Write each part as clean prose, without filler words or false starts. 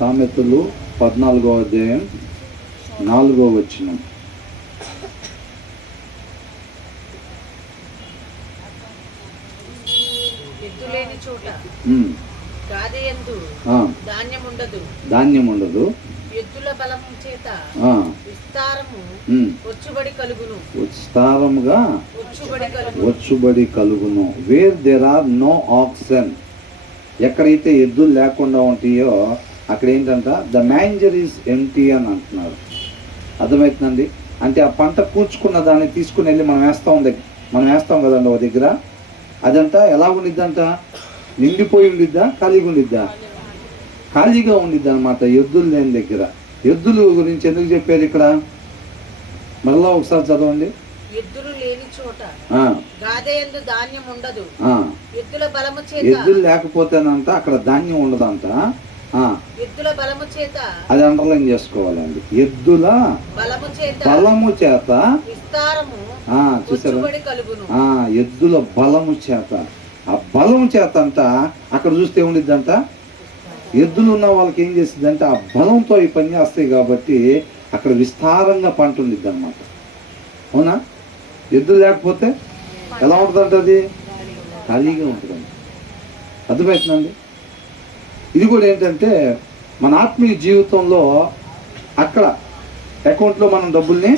సామెతలు 14వ అధ్యాయం 4వ వచనం. ధాన్యం ఉండదు, ఎద్దుల బలము చేత వచ్చుబడి కలుగును. Where there are no oxen, ఎక్కడైతే ఎద్దులు లేకుండా ఉంటాయో అక్కడ ఏంటంట ద మ్యాంజర్ ఈజ్ ఎంటీ అని అంటున్నారు. అర్థమవుతుందండి. అంటే ఆ పంట కూర్చుకున్న దాన్ని తీసుకుని వెళ్ళి మనం వేస్తాం కదండి ఒక దగ్గర. అదంతా ఎలా ఉండిద్దంట, నిండిపోయి ఉండిద్దా, ఖాళీగా ఉండిద్దా? ఖాళీగా ఉండిద్ది అనమాట ఎద్దులు లేని దగ్గర. ఎద్దులు గురించి ఎందుకు చెప్పారు ఇక్కడ? మళ్ళా ఒకసారి చదవండి. ఎద్దులు లేని చోట గాదెయందు ధాన్యం ఉండదు, ఎద్దులు లేకపోతేనంట అక్కడ ధాన్యం ఉండదంట. ఎద్దుల బలము చేత, అది అండర్లైన్ చేసుకోవాలండి. ఎద్దుల బలము చేత చూసారా? ఎద్దుల బలము చేత, ఆ బలము చేత అంట అక్కడ చూస్తే ఉండిద్దంట. ఎద్దులు ఉన్న వాళ్ళకి ఏం చేస్తుందంటే ఆ బలంతో ఈ పని చేస్తాయి కాబట్టి అక్కడ విస్తారంగా పంట ఉండిద్ది అనమాట. అవునా? ఎద్దులు లేకపోతే ఎలా ఉంటుందంట? అది ఖాళీగా ఉంటుందండి. అర్థమవుతుందండి. ఇది కూడా ఏంటంటే మన ఆత్మీయ జీవితంలో అక్కడ అకౌంట్లో మనం డబ్బుల్ని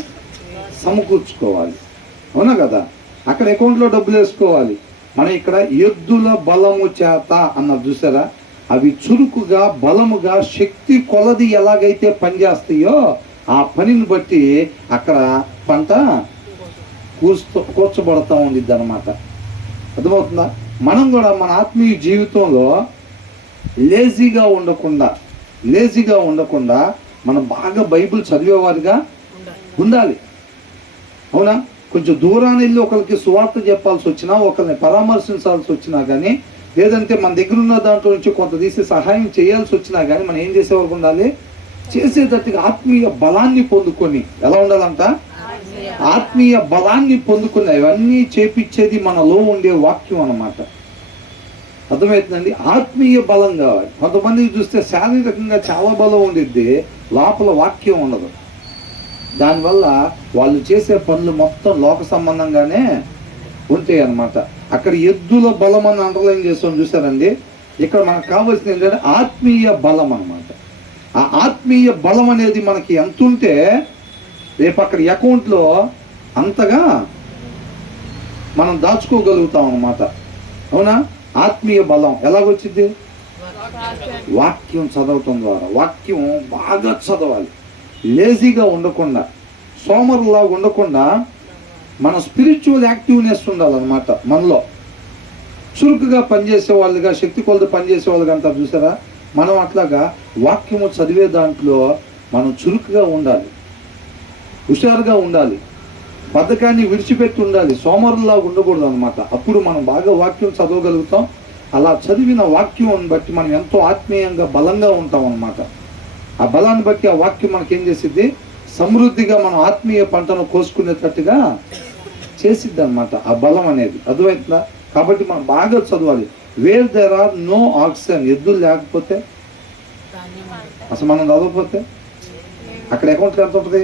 సమకూర్చుకోవాలి. అవునా కదా? అక్కడ అకౌంట్లో డబ్బులు వేసుకోవాలి. మనం ఇక్కడ ఎద్దుల బలము చేత అన్నది చూసారా? అవి చురుకుగా, బలముగా, శక్తి కొలది ఎలాగైతే పనిచేస్తాయో ఆ పనిని బట్టి అక్కడ పంట కూర్చబడతా ఉండిద్ది అనమాట. అర్థమవుతుందా? మనం కూడా మన ఆత్మీయ జీవితంలో లేజీగా ఉండకుండా మనం బాగా బైబిల్ చదివేవారిగా ఉండాలి. అవునా? కొంచెం దూరాన్ని వెళ్ళి ఒకరికి సువార్త చెప్పాల్సి వచ్చినా, ఒకరిని పరామర్శించాల్సి వచ్చినా కానీ, లేదంటే మన దగ్గర ఉన్న దాంట్లో నుంచి కొంత తీసి సహాయం చేయాల్సి వచ్చినా కానీ మనం ఏం చేసేవారు ఉండాలి? చేసేటట్టుగా ఆత్మీయ బలాన్ని పొందుకొని. ఎలా ఉండాలంట? ఆత్మీయ బలాన్ని పొందుకుని అవన్నీ చేపించేది మనలో ఉండే వాక్యం అన్నమాట. అర్థమవుతుందండి. ఆత్మీయ బలం కావాలి. కొంతమంది చూస్తే శారీరకంగా చాలా బలం ఉండిద్ది, లోపల వాక్యం ఉండదు. దానివల్ల వాళ్ళు చేసే పనులు మొత్తం లోక సంబంధంగానే ఉంటాయి అన్నమాట. అక్కడ ఎద్దుల బలం అని అండర్లైన్ చేస్తాం చూసారండి. ఇక్కడ మనకు కావాల్సింది ఏంటంటే ఆత్మీయ బలం అన్నమాట. ఆ ఆత్మీయ బలం అనేది మనకి ఎంత ఉంటే రేపు అక్కడ అకౌంట్లో అంతగా మనం దాచుకోగలుగుతాం అన్నమాట. అవునా? ఆత్మీయ బలం ఎలాగొచ్చింది? వాక్యం చదవటం ద్వారా. వాక్యం బాగా చదవాలి. లేజీగా ఉండకుండా, సోమరులాగా ఉండకుండా మన స్పిరిచువల్ యాక్టివ్నెస్ ఉండాలన్నమాట. మనలో చురుకుగా పనిచేసే వాళ్ళుగా, శక్తి కొలది పనిచేసే వాళ్ళుగా అంటారు చూసారా? మనం అట్లాగా వాక్యము చదివే దాంట్లో మనం చురుకుగా ఉండాలి, హుషారుగా ఉండాలి, బద్ధకాన్ని విడిచిపెట్టి ఉండాలి, సోమరులాగా ఉండకూడదు అనమాట. అప్పుడు మనం బాగా వాక్యం చదవగలుగుతాం. అలా చదివిన వాక్యం బట్టి మనం ఎంతో ఆత్మీయంగా, బలంగా ఉంటాం అన్నమాట. ఆ బలాన్ని బట్టి ఆ వాక్యం మనకేం చేసిద్ది? సమృద్ధిగా మనం ఆత్మీయ పంటను కోసుకునేటట్టుగా చేసిద్ది అనమాట ఆ బలం అనేది. అర్థమవుతుందా? కాబట్టి మనం బాగా చదవాలి. Where there are no oxygen, ఎద్దులు లేకపోతే అసలు మనం చదవకపోతే అక్కడ అకౌంట్లో ఎంత ఉంటుంది?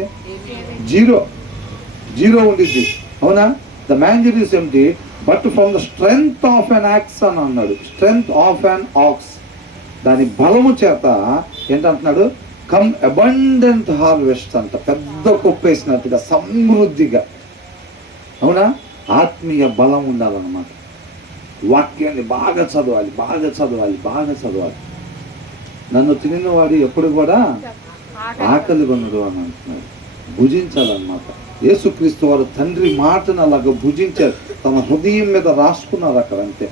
జీరో ఉండిద్ది. అవునా? The manger is empty but from the strength of an ox అని అన్నాడు. స్ట్రెంగ్త్ ఆఫ్ అన్ ఆక్స్, దాని బలము చేత ఏంటంటున్నాడు? కమ్ అబండెంట్ హార్వెస్ట్ అంట. పెద్ద కుప్పేసినట్టుగా సమృద్ధిగా. అవునా? ఆత్మీయ బలం ఉండాలన్నమాట. వాక్యాన్ని బాగా చదవాలి. నన్ను తినినవాడు ఎప్పుడు కూడా ఆకలి కొనడు అని అంటున్నాడు. భుజించాలన్నమాట. యేసుక్రీస్తు వారు తండ్రి మాటను అలాగ భుజించారు, తన హృదయం మీద రాసుకున్నారు అక్కడ. అంతే.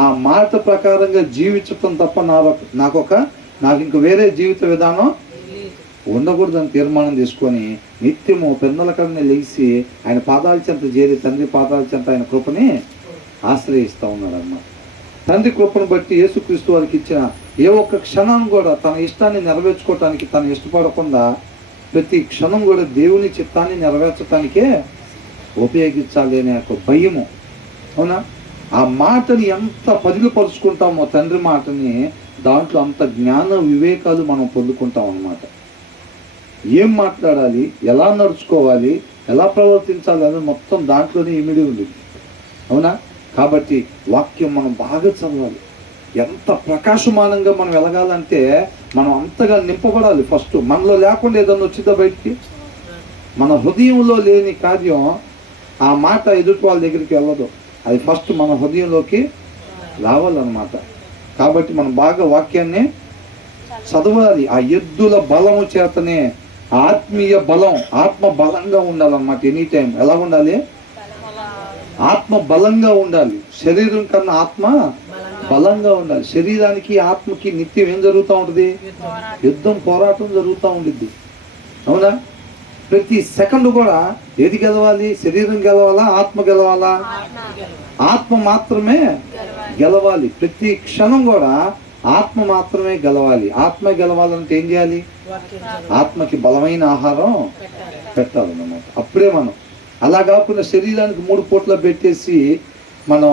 ఆ మాట ప్రకారంగా జీవించటం తప్ప నాకు ఇంక వేరే జీవిత విధానం ఉండకూడదని తీర్మానం తీసుకొని నిత్యము పెద్దల కన్నా లేచి ఆయన పాదాల చెంత చేరి తండ్రి పాదాల చెంత ఆయన కృపని ఆశ్రయిస్తూ ఉన్నాడు అన్నమాట. తండ్రి కృపను బట్టి యేసుక్రీస్తు వారికి ఇచ్చిన ఏ ఒక్క క్షణం కూడా తన ఇష్టాన్ని నెరవేర్చుకోవటానికి తను ఇష్టపడకుండా ప్రతి క్షణం కూడా దేవుని చిత్తాన్ని నెరవేర్చడానికే ఉపయోగించాలి అనే ఒక భయము. అవునా? ఆ మాటని ఎంత పదిలిపరుచుకుంటామో తండ్రి మాటని దాంట్లో అంత జ్ఞాన వివేకాలు మనం పొందుకుంటాం అన్నమాట. ఏం మాట్లాడాలి, ఎలా నడుచుకోవాలి, ఎలా ప్రవర్తించాలి అని మొత్తం దాంట్లోనే ఇమిడి ఉంది. అవునా? కాబట్టి వాక్యం మనం బాగా చదవాలి. ఎంత ప్రకాశమానంగా మనం వెలగాలంటే మనం అంతగా నింపబడాలి. ఫస్ట్ మనలో లేకుండా ఏదన్నా వచ్చిందా బయటికి? మన హృదయంలో లేని కార్యం ఆ మాట ఎదుటి వాళ్ళ దగ్గరికి వెళ్ళదు. అది ఫస్ట్ మన హృదయంలోకి రావాలన్నమాట. కాబట్టి మనం బాగా వాక్యాన్ని చదవాలి. ఆ ఎద్దుల బలము చేతనే ఆత్మీయ బలం, ఆత్మ బలంగా ఉండాలన్నమాట. ఎనీ టైం ఎలా ఉండాలి? ఆత్మ బలంగా ఉండాలి. శరీరం కన్నా ఆత్మ బలంగా ఉండాలి. శరీరానికి ఆత్మకి నిత్యం ఏం జరుగుతూ ఉంటుంది? యుద్ధం, పోరాటం జరుగుతూ ఉండిద్ది. అవునా? ప్రతి సెకండ్ కూడా ఏది గెలవాలి? శరీరం గెలవాలా, ఆత్మ గెలవాలా? ఆత్మ మాత్రమే గెలవాలి. ప్రతి క్షణం కూడా ఆత్మ మాత్రమే గెలవాలి. ఆత్మ గెలవాలంటే ఏం చేయాలి? ఆత్మకి బలమైన ఆహారం పెట్టాలన్నమాట. అప్పుడే మనం అలా కాకుండా శరీరానికి 3 పూట్ల పెట్టేసి మనం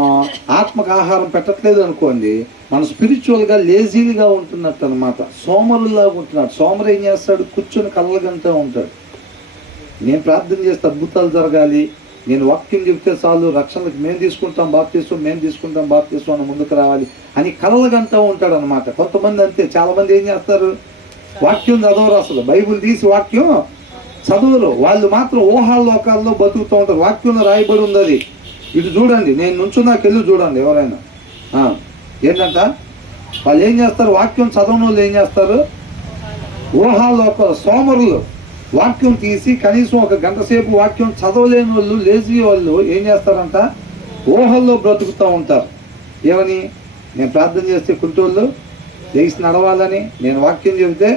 ఆత్మకు ఆహారం పెట్టట్లేదు అనుకోండి, మన స్పిరిచువల్గా లేజీగా ఉంటున్నట్టు అనమాట. సోమరులాగా ఉంటున్నాడు. సోమరు ఏం చేస్తాడు? కూర్చొని కళ్ళగంటూ ఉంటాడు. నేను ప్రార్థన చేస్తే అద్భుతాలు జరగాలి, నేను వాక్యం చెప్తే చాలు, రక్షణకు మేము తీసుకుంటాం బాప్తిస్వం అని ముందుకు రావాలి అని కలలుగంటూ ఉంటాడు అనమాట. కొంతమంది అంతే. చాలామంది ఏం చేస్తారు? వాక్యం చదవరు, అసలు బైబిల్ తీసి వాక్యం చదవరు. వాళ్ళు మాత్రం ఊహాలోకాల్లో బతుకుతూ ఉంటారు. వాక్యంలో రాయబడి ఉంది అది. ఇటు చూడండి, నేను నుంచున్నాక వెళ్ళి చూడండి ఎవరైనా. ఏంటంట వాళ్ళు ఏం చేస్తారు? వాక్యం చదవని వాళ్ళు ఏం చేస్తారు? ఊహాలోకాలు, సోమరులు. వాక్యం తీసి కనీసం 1 గంట సేపు వాక్యం చదవలేని వాళ్ళు, లేజీ వాళ్ళు ఏం చేస్తారంట? ఊహల్లో బ్రతుకుతూ ఉంటారు. ఏమని? నేను ప్రార్థన చేస్తే కుంటోళ్ళు లేచి నడవాలని, నేను వాక్యం చెబితే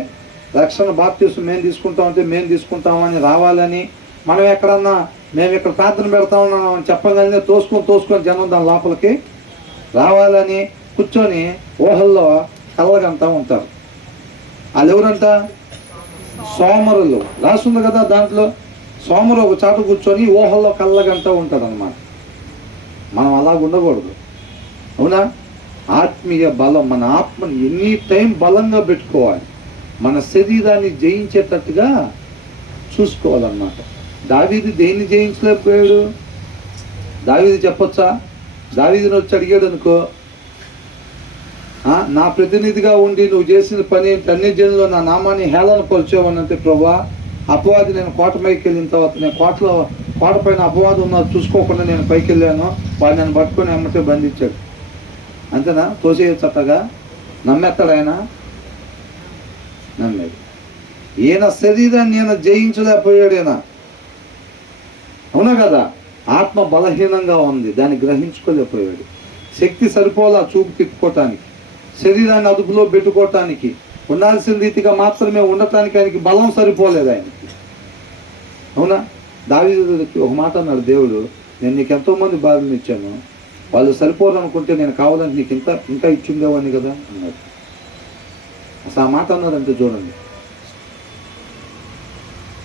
రక్షణ బాప్తిస్వం మేము తీసుకుంటామని రావాలని, మనం ఎక్కడన్నా మేము ఇక్కడ ప్రార్థన పెడతా ఉన్నాం అని చెప్పగానే తోసుకొని జనం దాని లోపలికి రావాలని కూర్చొని ఊహల్లో కలగంటూ ఉంటారు. వాళ్ళు ఎవరంట? సోమరులు. రాస్తుంది కదా దాంట్లో. సోమరు ఒక చాటు కూర్చొని ఊహల్లో కళ్ళగంటూ ఉంటాడు అనమాట. మనం అలా ఉండకూడదు. అవునా? ఆత్మీయ బలం, మన ఆత్మని ఎనీ టైం బలంగా పెట్టుకోవాలి. మన శరీరాన్ని జయించేటట్టుగా చూసుకోవాలన్నమాట. దావీదు దేన్ని జయించలేకపోయాడు? దావీదు చెప్పొచ్చా? దావీదుని వచ్చి అడిగాడు అనుకో, నా ప్రతినిధిగా ఉండి నువ్వు చేసిన పని ఏంటి? అన్ని జనుల్లో నా నామాన్ని హేళన పరిచావనంటే, ప్రభా అపవాది నేను కోట పైకి వెళ్ళిన తర్వాత, నేను కోట పైన అపవాది ఉన్నది చూసుకోకుండా నేను పైకి వెళ్ళాను, వాడు నన్ను పట్టుకొని అమ్మటే బంధించాడు. అంతేనా? తోసేయచ్చటగా నమ్మేస్తాడు ఆయన? నమ్మేది. ఈయన శరీరాన్ని ఈయన జయించలేకపోయాడు. ఈయన, అవునా కదా? ఆత్మ బలహీనంగా ఉంది, దాన్ని గ్రహించుకోలేకపోయాడు. శక్తి సరిపోలా చూపు తిప్పుకోవటానికి, శరీరాన్ని అదుపులో పెట్టుకోవటానికి, ఉండాల్సిన రీతిగా మాత్రమే ఉండటానికి ఆయనకి బలం సరిపోలేదు ఆయనకి. అవునా? దావీదుకి ఒక మాట అన్నాడు దేవుడు, నేను నీకు ఎంతోమంది బాధలు ఇచ్చాను, వాళ్ళు సరిపోరు అనుకుంటే నేను కావాలని నీకు ఇంకా ఇచ్చిండేవాడిని కదా అన్నాడు. అసలు ఆ మాట అన్నాడంటే చూడండి,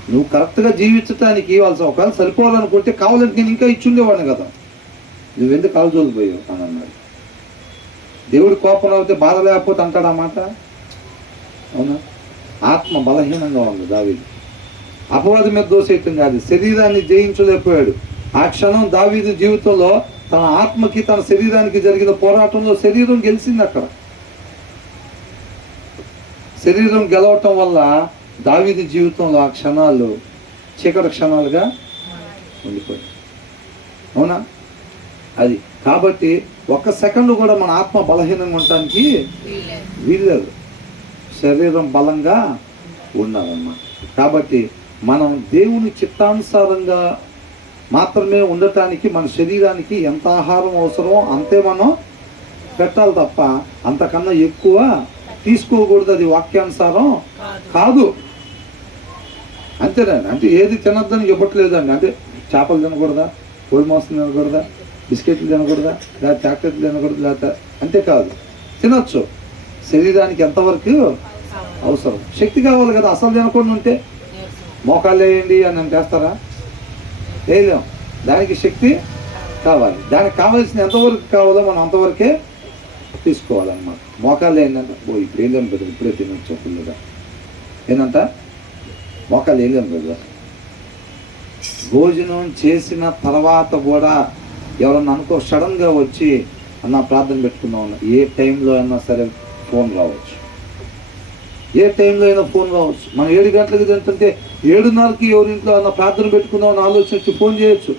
నువ్వు కరెక్ట్గా జీవించటానికి వాళ్ళు ఒకవేళ సరిపోరు అనుకుంటే కావాలంటే నేను ఇంకా ఇచ్చిండేవాడిని కదా, నువ్వెందుకు కాల్చోలిపోయావు అని అన్నాడు. దేవుడి కోపం అవుతే బాధ లేకపోతే అంటాడు ఆ మాట. అవునా? ఆత్మ బలహీనంగా ఉంది దావీదు. అపవాది మీద దోషేయటం కాదు, శరీరాన్ని జయించలేకపోయాడు. ఆ క్షణం దావీదు జీవితంలో తన ఆత్మకి తన శరీరానికి జరిగిన పోరాటంలో శరీరం గెలిచింది. అక్కడ శరీరం గెలవటం వల్ల దావీదు జీవితంలో ఆ క్షణాలు చీకటి క్షణాలుగా ఉండిపోయాయి. అవునా? అది కాబట్టి 1 సెకండ్ కూడా మన ఆత్మ బలహీనంగా ఉండటానికి వీల్లేదు. శరీరం బలంగా ఉండాలన్నమాట. కాబట్టి మనం దేవుని చిత్తానుసారంగా మాత్రమే ఉండటానికి మన శరీరానికి ఎంత ఆహారం అవసరమో అంతే మనం పెట్టాలి తప్ప అంతకన్నా ఎక్కువ తీసుకోకూడదు. అది వాక్యానుసారం కాదు. అంతేనండి. అంటే ఏది తినొద్దని చెప్పట్లేదండి. అంటే చేపలు తినకూడదా, కోడి మాంసం తినకూడదా, బిస్కెట్లు తినకూడదా, లేదా చాక్లెట్లు తినకూడదు, లేదా అంతే కాదు. తినొచ్చు, శరీరానికి ఎంతవరకు అవసరం. శక్తి కావాలి కదా. అసలు తినకుండా ఉంటే మోకాళ్ళు వేయండి అని నేను చేస్తారా? వేయలేం. దానికి శక్తి కావాలి. దానికి కావాల్సిన ఎంతవరకు కావాలో మనం అంతవరకే తీసుకోవాలన్నమాట. మోకాలు ఏంటంటే ఇప్పుడు వేయలేము కదా, ఇప్పుడే తినొచ్చు ఫుల్గా. ఏంటంట మోకాలు వేయలేము కదా. భోజనం చేసిన తర్వాత కూడా ఎవరన్నా అనుకో సడన్గా వచ్చి అన్న ప్రార్థన పెట్టుకుందాం, ఏ టైంలో అయినా సరే ఫోన్ రావచ్చు, ఏ టైంలో అయినా ఫోన్ రావచ్చు. మనం 7 గంటలకి తింటుంటే 7:30కి ఎవరింట్లో అన్న ప్రార్థన పెట్టుకుందాం అని ఆలోచన వచ్చి ఫోన్ చేయొచ్చు.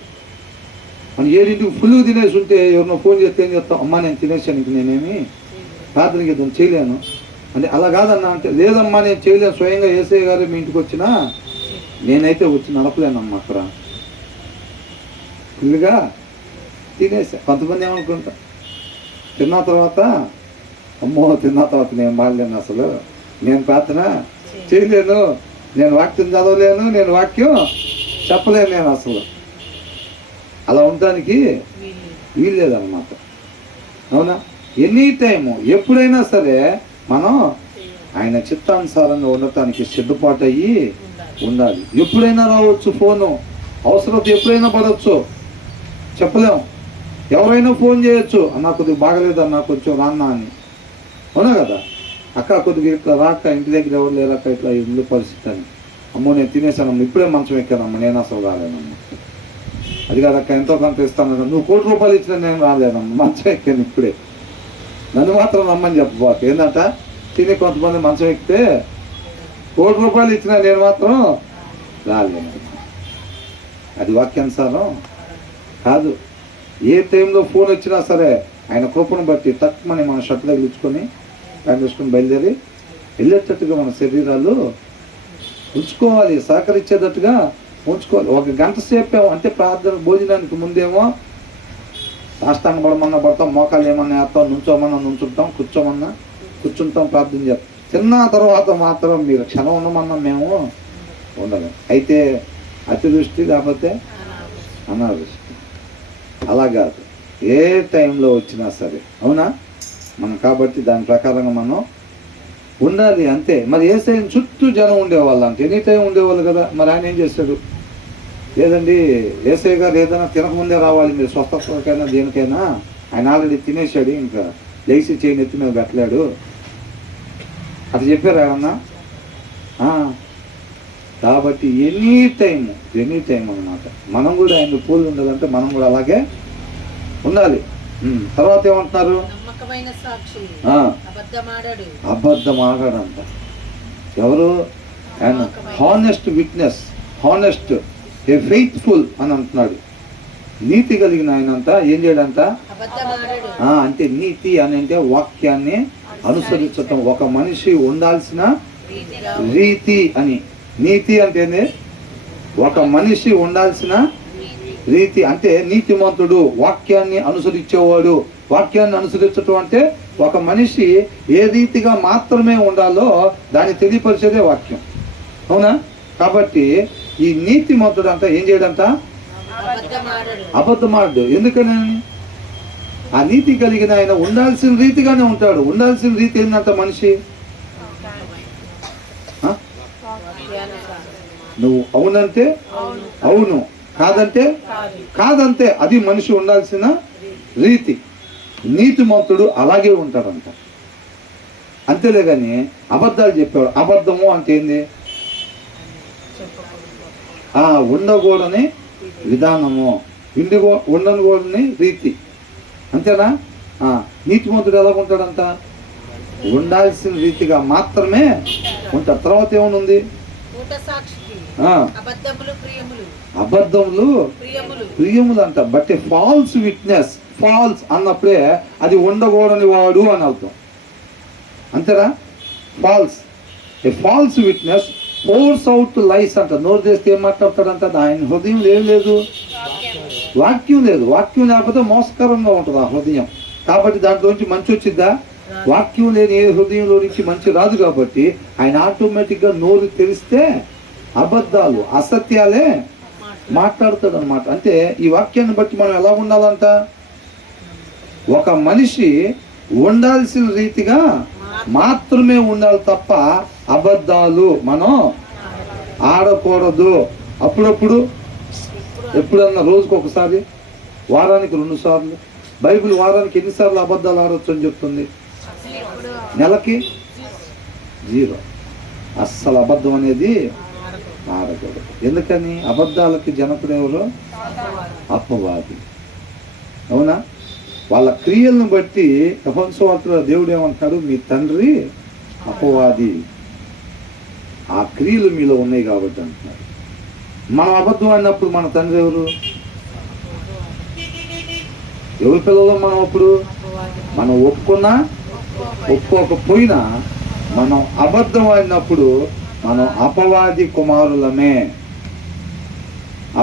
మనం 7ంటికి ఫుల్గా తినేసి ఉంటే ఎవరినో ఫోన్ చేస్తే ఏం చెప్తాం, అమ్మ నేను తినేసాను, ఇంక నేనేమి ప్రార్థనకి ఇద్దాం చేయలేను అంటే. అలా కాదన్నా అంటే, లేదమ్మా నేను చేయలేను, స్వయంగా యేసయ్య గారు మీ ఇంటికి వచ్చినా నేనైతే వచ్చి నడపలేనమ్మా అక్కడ, ఫుల్గా తినేసా. కొంతమంది ఏమనుకుంటా, తిన్న తర్వాత అమ్మో తిన్న తర్వాత నేను మాడలేను, అసలు నేను ప్రార్థన చేయలేను, నేను వాక్యం చదవలేను, నేను వాక్యం చెప్పలేను, నేను అసలు అలా ఉండడానికి వీల్లేదన్నమాట. అవునా? ఎనీ టైము ఎప్పుడైనా సరే మనం ఆయన చిత్తానుసారంగా ఉండటానికి సిద్ధపాటు అయ్యి ఉండాలి. ఎప్పుడైనా రావచ్చు ఫోను, అవసరం ఎప్పుడైనా పడవచ్చు, చెప్పలేము. ఎవరైనా ఫోన్ చేయొచ్చు, అన్న కొద్దిగా బాగలేదు అన్న కొంచెం రాన్నా అని. అవునా కదా? అక్క కొద్దిగా ఇట్లా రాక, ఇంటి దగ్గర ఎవరు లేరక్క, ఇట్లా ఇల్లు పరిస్థితి అని. అమ్మో నేను తినేసానమ్మ, ఇప్పుడే మంచం ఎక్కానమ్మ, నేను అసలు రాలేనమ్మ. అది కాదక్క ఎంతో కొంత ఇస్తాను, నువ్వు 1 కోటి రూపాయలు ఇచ్చినా నేను రాలేనమ్మ, మంచం ఎక్కాను ఇప్పుడే, నన్ను మాత్రం రమ్మని చెప్పబాక. ఏంటంట తిని కొంతమంది మంచం ఎక్కితే 1 కోటి రూపాయలు ఇచ్చినా నేను మాత్రం రాలేను. అది వాక్యానుసారం కాదు. ఏ టైంలో ఫోన్ వచ్చినా సరే ఆయన కృపను బట్టి తక్కువని మన షర్ట్ తగిలించుకొని ప్యాంట్ వేసుకొని బయలుదేరి వెళ్ళేటట్టుగా మన శరీరాలు ఉంచుకోవాలి, సహకరించేటట్టుగా ఉంచుకోవాలి. 1 గంట సేపు అంటే ప్రార్థన భోజనానికి ముందేమో సాష్టాంగ పడమన్నా పడతాం, మోకాలు ఏమన్నా వేస్తాం, నుంచోమన్నా నుంచుంటాం, కూర్చోమన్నా కూర్చుంటాం, ప్రార్థన చేస్తాం. తిన్న తర్వాత మాత్రం మీరు క్షణం ఉండమన్నా మేము ఉండలేం. అయితే అతిదృష్టి లేకపోతే అనాదృష్టి అలా కాదు, ఏ టైంలో వచ్చినా సరే. అవునా? మనం కాబట్టి దాని ప్రకారంగా మనం ఉండాలి అంతే. మరి యేసయ్య చుట్టూ జనం ఉండేవాళ్ళు అంటే ఎనీ టైం ఉండేవాళ్ళు కదా. మరి ఆయన ఏం చేశాడు? లేదండి యేసయ్య గారు ఏదైనా తినకముందే రావాలి, మీరు స్వస్థతకైనా దేనికైనా, ఆయన ఆల్రెడీ తినేసాడు, ఇంకా లేచి చేయని ఎత్తి మీద పెట్టలేడు అది చెప్పారు ఏమన్నా. కాబట్టి ఎనీ టైం అన్నమాట మనం కూడా ఆయన పూలు ఉండాలంటే మనం కూడా అలాగే ఉండాలి. తర్వాత ఏమంటున్నారు? అబద్ధం ఆడాడంట. ఎవరు? ఆయన హానెస్ట్ విట్నెస్, హానెస్ట్ ఏ ఫెయిత్ఫుల్ అని అంటున్నాడు. నీతి కలిగిన ఆయన అంతా ఏం చేయడంట అంటే నీతి అని అంటే వాక్యాన్ని అనుసరించటం, ఒక మనిషి ఉండాల్సిన రీతి అని. నీతి అంటే ఒక మనిషి ఉండాల్సిన రీతి అంటే నీతిమంతుడు, వాక్యాన్ని అనుసరించేవాడు. వాక్యాన్ని అనుసరించటం అంటే ఒక మనిషి ఏ రీతిగా మాత్రమే ఉండాలో దాన్ని తెలియపరిచేదే వాక్యం. అవునా? కాబట్టి ఈ నీతిమంతుడు అంట ఏం చేయడంట? అబద్ధమాడు. ఎందుకని? ఆ నీతి కలిగిన ఆయన ఉండాల్సిన రీతిగానే ఉంటాడు. ఉండాల్సిన రీతి ఏంటంట? మనిషి నువ్వు అవునంటే అవును, కాదంటే కాదంతే. అది మనిషి ఉండాల్సిన రీతి. నీతిమంతుడు అలాగే ఉంటాడంట. అంతేలే కానీ అబద్ధాలు చెప్పాడు. అబద్ధము అంటే ఏంది? ఉండకూడని విధానము, ఉండకూడని రీతి. అంతేనా? నీతిమంతుడు ఎలా ఉంటాడంట? ఉండాల్సిన రీతిగా మాత్రమే ఉంటాడు. తర్వాత ఏమనుంది? అబద్ధములు ప్రియములు అంట. బట్ ఫాల్స్ విట్నెస్, ఫాల్స్ అన్నప్పుడే అది ఉండకూడని వాడు అని అర్థం. అంతేనా? False, a false witness pours out lies అంట. నోరు చేస్తే ఏం మాట్లాడతాడంట? ఆయన హృదయంలో ఏం లేదు? వాక్యం లేదు. వాక్యం లేకపోతే మోసకరంగా ఉంటుంది ఆ హృదయం. కాబట్టి దాంట్లోంచి మంచి వచ్చిద్దా? వాక్యం లేని ఏ హృదయంలో నుంచి మంచి రాదు. కాబట్టి ఆయన ఆటోమేటిక్గా నోరు తెరిస్తే అబద్ధాలు, అసత్యాలే మాట్లాడతాడు అనమాట. అంటే ఈ వాక్యాన్ని బట్టి మనం ఎలా ఉండాలంట? ఒక మనిషి ఉండాల్సిన రీతిగా మాత్రమే ఉండాలి తప్ప అబద్ధాలు మనం ఆడకూడదు. అప్పుడప్పుడు ఎప్పుడన్నా రోజుకు ఒకసారి, వారానికి 2 సార్లు. బైబిల్ వారానికి ఎన్నిసార్లు అబద్ధాలు ఆడొచ్చు అని చెప్తుంది? నెలకి 0. అస్సలు అబద్ధం అనేది ఆడకూడదు. ఎందుకని? అబద్ధాలకి జనకుడు ఎవరు? అపవాది. అవునా? వాళ్ళ క్రియలను బట్టి యోహాను సువార్తలో దేవుడు ఏమంటాడు? మీ తండ్రి అపవాది, ఆ క్రియలు మీలో ఉన్నాయి కాబట్టి అంటున్నాడు. మనం అబద్ధం అన్నప్పుడు మన తండ్రి ఎవరు? ఎవరి పిల్లలు మనం? అప్పుడు మనం ఒప్పుకున్నా ఒప్పుకోకపోయినా మనం అబద్ధం ఆడినప్పుడు మనం అపవాది కుమారులమే.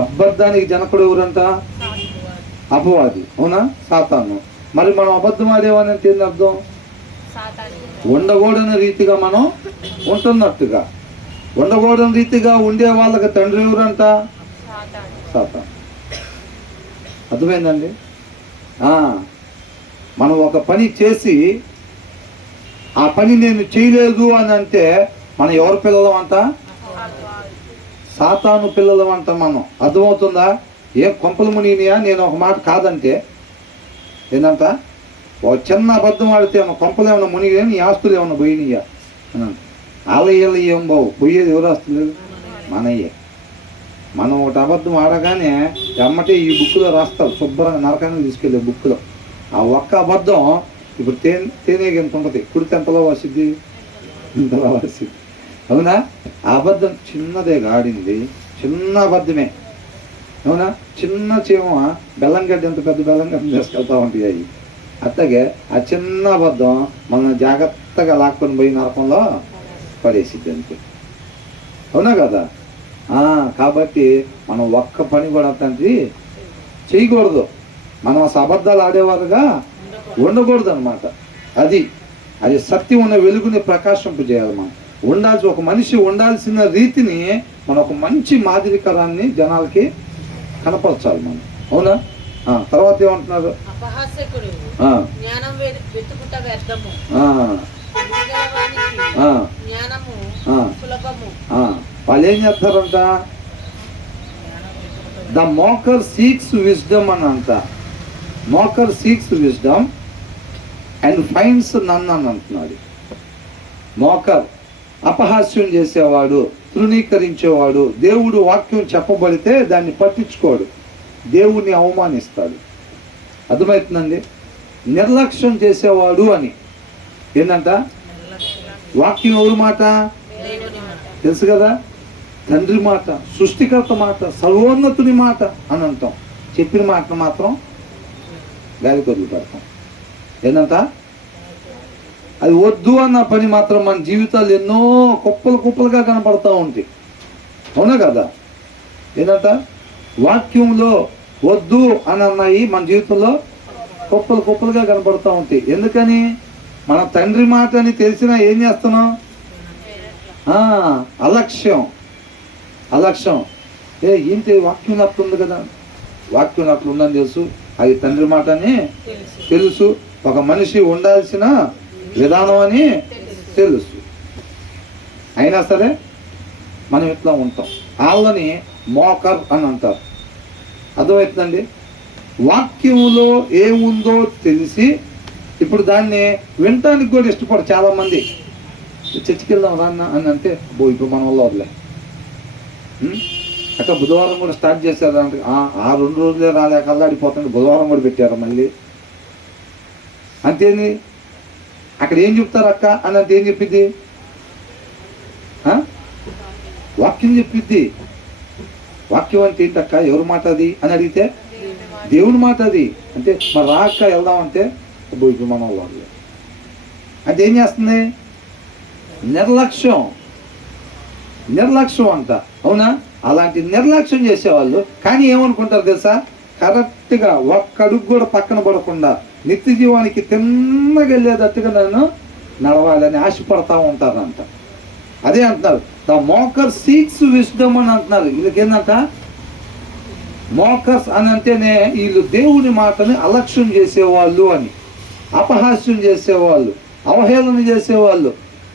అబద్ధానికి జనకుడు ఎవరంట? అపవాది. అవునా? సాతాను. మరి మనం అబద్ధం ఆడేవాని అంటే ఏంటి అర్థం? ఉండకూడని రీతిగా మనం ఉంటున్నట్టుగా. ఉండకూడని రీతిగా ఉండే వాళ్ళకి తండ్రి ఎవరంట? సాతాను. అర్థమైందండి? మనం ఒక పని చేసి ఆ పని నేను చేయలేదు అని అంటే మనం ఎవరి పిల్లలం అంట? సాతాను పిల్లలం అంట మనం. అర్థమవుతుందా? ఏం కొంపలు మునిగినాయా నేను ఒక మాట కాదంటే? ఏంటంట? ఒక చిన్న అబద్ధం ఆడితే ఏమన్నా కొంపలు ఏమన్నా మునిగినా, నీ ఆస్తులు ఏమన్నా పోయినాయా అని అంట. ఆలయాలు ఏం బావు, పోయేది ఎవరు ఆస్తులు? మనయ్యే. మనం ఒకటి అబద్ధం ఆడగానే ఎమ్మటే ఈ బుక్లో రాస్తారు, శుభ్రంగా నరకాన్ని తీసుకెళ్ళే బుక్లో. ఆ ఒక్క అబద్ధం ఇప్పుడు తేనె ఎంత ఉంటుంది, కుడితే ఎంతలో వస్తుంది? ఇంతలో వస్తుంది. అవునా? ఆ అబద్ధం చిన్నదే ఆడింది, చిన్న అబద్ధమే. అవునా? చిన్న చీమ బెల్లం గడ్డ, ఎంత పెద్ద బెల్లం గడ్డ తీసుకెళ్తా ఉంటాయి అవి. అట్లాగే ఆ చిన్న అబద్ధం మనం జాగ్రత్తగా లాక్కొని పోయి నరకంలో పడేసిద్ది అంతే. అవునా కదా? కాబట్టి మనం ఒక్క పని కూడా తండ్రి చేయకూడదు. మనం అసలు అబద్ధాలు ఆడేవారుగా ఉండకూడదు అనమాట. అది సత్యం ఉన్న వెలుగుని ప్రకాశింపజేయాలి. మనం ఉండాల్సి, ఒక మనిషి ఉండాల్సిన రీతిని మనం ఒక మంచి మాదిరికరాన్ని జనాలకి కనపరచాలి మనం. అవునా? తర్వాత ఏమంటున్నారు? అపహాస్యకుడు, జ్ఞానం వెతుకుట వ్యర్థము, జ్ఞానము సులభము. వాళ్ళు ఏం చేస్తారంట? ద మోకర్ సీక్స్ విజ్డమ్ అని అంట. మోకర్ seeks wisdom and finds none అని అంటున్నాడు. మోకర్ అపహాస్యం చేసేవాడు, తృణీకరించేవాడు. దేవుడు వాక్యం చెప్పబడితే దాన్ని పట్టించుకోడు, దేవుడిని అవమానిస్తాడు. అర్థమవుతుందండి? నిర్లక్ష్యం చేసేవాడు అని ఏంటంట? వాక్యం ఎవరి మాట? తెలుసు కదా? తండ్రి మాట, సృష్టికర్త మాట, సర్వోన్నతుని మాట అని అంటాం. చెప్పిన మాటను మాత్రం గాలికి వదిలిపెడతాం. ఏంటంట? అది వద్దు అన్న పని మాత్రం మన జీవితాలు ఎన్నో కుప్పలు కుప్పలుగా కనపడతా ఉంటాయి. అవునా కదా? ఏంటంట? వాక్యంలో వద్దు అని అన్నాయి మన జీవితంలో కుప్పలు కుప్పలుగా కనపడతా ఉంటాయి. ఎందుకని? మన తండ్రి మాట అని తెలిసినా ఏం చేస్తున్నాం? అలక్ష్యం. ఏంటి వాక్యం అట్లుంది కదా, వాక్యం అట్లుందని తెలుసు, అది తండ్రి మాట అని తెలుసు, ఒక మనిషి ఉండాల్సిన విధానం అని తెలుసు, అయినా సరే మనం ఇట్లా ఉంటాం. వాళ్ళని మోకర్ అని అంటారు. అర్థమవుతుందండి? వాక్యంలో ఏముందో తెలిసి ఇప్పుడు దాన్ని వినటానికి కూడా ఇష్టపడరు చాలామంది. చర్చికి వెళ్దాం రాన్న అని అంటే, ఇప్పుడు మన వల్ల వదిలే అక్క బుధవారం కూడా స్టార్ట్ చేశారు అంటే, ఆ 2 రోజులే రాలేక అల్లాడిపోతుంది, బుధవారం కూడా పెట్టారు మళ్ళీ. అంతేంది? అక్కడ ఏం చెప్తారు అక్క అని అంటే ఏం చెప్పిద్ది? వాక్యం చెప్పిద్ది. వాక్యం అంటే ఏంటక్క, ఎవరి మాట అది అని అడిగితే దేవుని మాట అది అంటే, మరి రా అక్క వెళ్దామంటే ఇప్పుడు మన వాళ్ళు అంటే ఏం చేస్తుంది? నిర్లక్ష్యం అంట. అవునా? అలాంటి నిర్లక్ష్యం చేసేవాళ్ళు కానీ ఏమనుకుంటారు తెలుసా? కరెక్ట్గా ఒక్క అడుగు కూడా పక్కన పడకుండా నిత్య జీవానికి తిన్నగా వెళ్ళేటట్టుగా నన్ను నడవాలని ఆశపడతా ఉంటారంట. అదే అంటున్నారు, ద మోకర్ సీక్స్ విజ్డమ్ అని అంటున్నారు. వీళ్ళకి ఏంటంట? మోకర్స్ అని అంటేనే వీళ్ళు దేవుని మాటని అలక్ష్యం చేసేవాళ్ళు అని, అపహాస్యం చేసేవాళ్ళు, అవహేళన చేసేవాళ్ళు.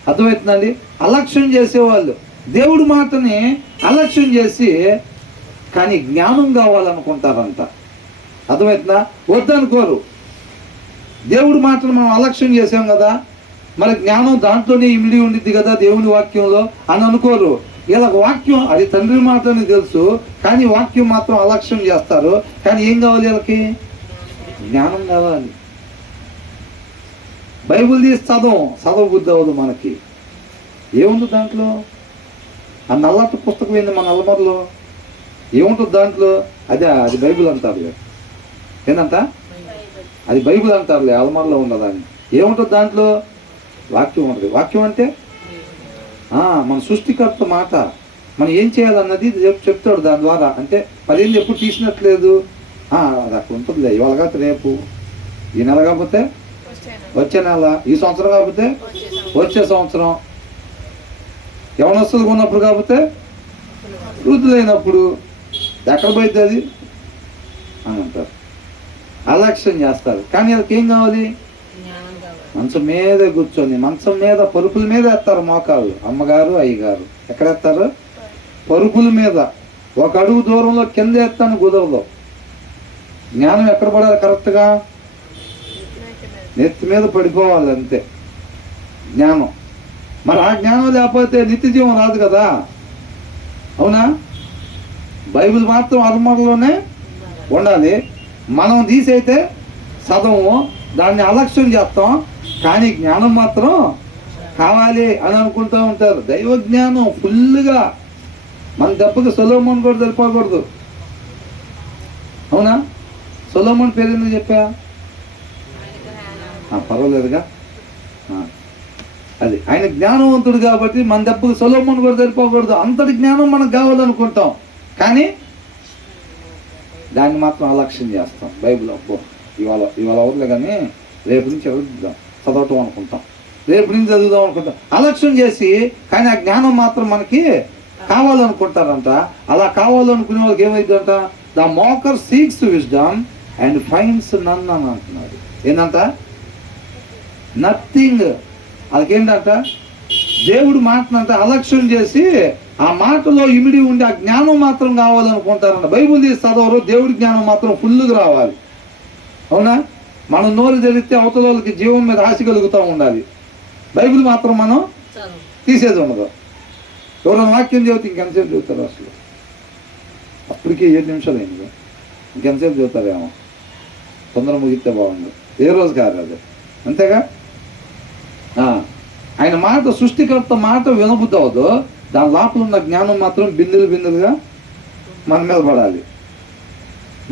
అర్థమవుతుందండి? అలక్ష్యం చేసేవాళ్ళు, దేవుడి మాటని అలక్ష్యం చేసి కానీ జ్ఞానం కావాలనుకుంటారంట. అర్థమవుతుందా? వద్దనుకోరు. దేవుడి మాటను మనం అలక్ష్యం చేసాం కదా, మరి జ్ఞానం దాంట్లోనే ఇమిడి ఉండిద్ది కదా దేవుని వాక్యంలో అని అనుకోరు. ఇలా వాక్యం అది తండ్రి మాట అని తెలుసు, కానీ వాక్యం మాత్రం అలక్ష్యం చేస్తారు. కానీ ఏం కావాలి వీళ్ళకి? జ్ఞానం కావాలి. బైబిల్ తీసి చదవ బుద్ధి అవ్వదు మనకి. ఏముంది దాంట్లో? ఆ నల్లటి పుస్తకం ఏంది మన అల్మర్లో? ఏముంటుంది దాంట్లో? అది బైబిల్ అంటారులే. ఏంటంట? అది బైబిల్ అంటారులే, అల్మర్లో ఉన్నదాన్ని. ఏముంటుంది దాంట్లో? వాక్యం ఉంటుంది. వాక్యం అంటే మన సృష్టికర్త మాట. మనం ఏం చేయాలన్నది చెప్తాడు దాని ద్వారా. అంటే 10 ఎప్పుడు తీసినట్లేదు, అది అక్కడ ఉంటుందిలే. ఇవాళ కాకపోతే రేపు, ఈ నెల కాకపోతే వచ్చే నెల, ఈ సంవత్సరం కాకపోతే వచ్చే సంవత్సరం, యవనస్తులుగా ఉన్నప్పుడు కాకపోతే వృద్ధులైనప్పుడు. ఎక్కడ పోయింది అది అని అంటారు, అలక్ష్యం చేస్తారు. కానీ వాళ్ళకి ఏం కావాలి? మంచం మీద కూర్చొని, మంచం మీద పరుపుల మీద వేస్తారు మోకాళ్ళు. అమ్మగారు అయ్యగారు ఎక్కడ వేస్తారు? పరుపుల మీద. 1 అడుగు దూరంలో కింద వేస్తాను గుదరలో. జ్ఞానం ఎక్కడ పడాలి? కరెక్ట్గా నెత్తి మీద పడిపోవాలి, అంతే జ్ఞానం. మరి ఆ జ్ఞానం లేకపోతే నిత్య జీవం రాదు కదా, అవునా? బైబిల్ మాత్రం అల్మారాలోనే ఉండాలి. మనం తీసైతే చదవము, దాన్ని అలక్ష్యం చేస్తాం. కానీ జ్ఞానం మాత్రం కావాలి అని అనుకుంటూ ఉంటారు. దైవ జ్ఞానం ఫుల్గా మన దెబ్బకి సొలొమోన్ కూడా సరిపోకూడదు, అవునా? సొలొమోన్ పేరు ఎందుకు చెప్పా? పర్వాలేదుగా, అది ఆయన జ్ఞానవంతుడు కాబట్టి మన దెబ్బకి సొలొమోన్ కూడా సరిపోకూడదు. అంతటి జ్ఞానం మనకు కావాలనుకుంటాం, కానీ దాన్ని మాత్రం అలక్ష్యం చేస్తాం. బైబిల్ అబ్బో ఇవాళ అవుతులే, కానీ రేపు నుంచి చదవటం అనుకుంటాం, రేపు నుంచి చదువుదాం అనుకుంటాం. అలక్ష్యం చేసి, కానీ ఆ జ్ఞానం మాత్రం మనకి కావాలనుకుంటారంట. అలా కావాలనుకునే వాళ్ళకి ఏమైందంట? The mocker seeks wisdom and finds none అని అంటున్నాడు. ఏంటంట? నథింగ్. వాళ్ళకేంటంట? దేవుడు మాటనంట అలక్ష్యం చేసి, ఆ మాటలో ఇమిడి ఉండి ఆ జ్ఞానం మాత్రం కావాలనుకుంటారంట. బైబిల్ తీసి చదవరు, దేవుడి జ్ఞానం మాత్రం ఫుల్గా రావాలి, అవునా? మనం నోరు తెరిస్తే అవతల వాళ్ళకి జీవం మీద ఆశ కలుగుతూ ఉండాలి. బైబిల్ మాత్రం మనం తీసేది ఉండదు. ఎవరైనా వాక్యం చదివితే ఇంకెంతసేపు చదువుతారు? అసలు అప్పటికే 7 నిమిషాలు అయింది, ఇంకెంతసేపు చదువుతారేమో. తొందర ముగిస్తే బాగుండు. ఏ రోజు కాదు అది, అంతేగా. ఆయన మాట, సృష్టికర్త మాట వినబుద్ధి అవ్వదు. దాని లోపల ఉన్న జ్ఞానం మాత్రం బిందులుగా మన మీద పడాలి.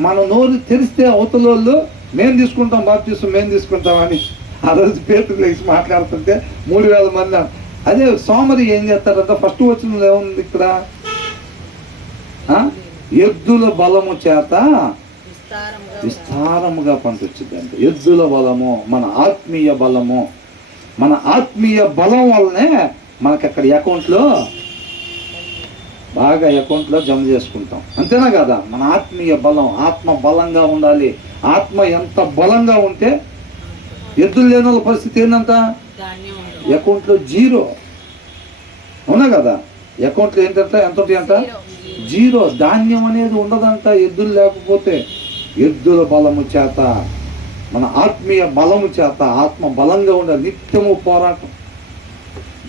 మనం నోరు తెరిస్తే అవతల వాళ్ళు మేము తీసుకుంటాం, బాప్తీసం మేము తీసుకుంటామని ఆ రోజు పేతురు లేచి మాట్లాడుతుంటే 3000 మంది. అదే సోమరి ఏం చేస్తారంటే, ఫస్ట్ వచ్చిన ఏముంది ఇక్కడ? ఎద్దుల బలము చేత విస్తారముగా పంట వచ్చిందంటే, ఎద్దుల బలము మన ఆత్మీయ బలము. మన ఆత్మీయ బలం వల్లనే మనకి అక్కడ అకౌంట్లో జమ చేసుకుంటాం, అంతేనా కదా? మన ఆత్మీయ బలం, ఆత్మ బలంగా ఉండాలి. ఆత్మ ఎంత బలంగా ఉంటే, ఎద్దులు లేని వాళ్ళ పరిస్థితి ఏంటంట? అకౌంట్లో 0, అవునా కదా? అకౌంట్లో ఏంటంట? ఎంత ఉంటాయంట? 0. ధాన్యం అనేది ఉండదంట ఎద్దులు లేకపోతే. ఎద్దుల బలము చేత, మన ఆత్మీయ బలము చేత ఆత్మ బలంగా ఉండాలి. నిత్యము పోరాటం.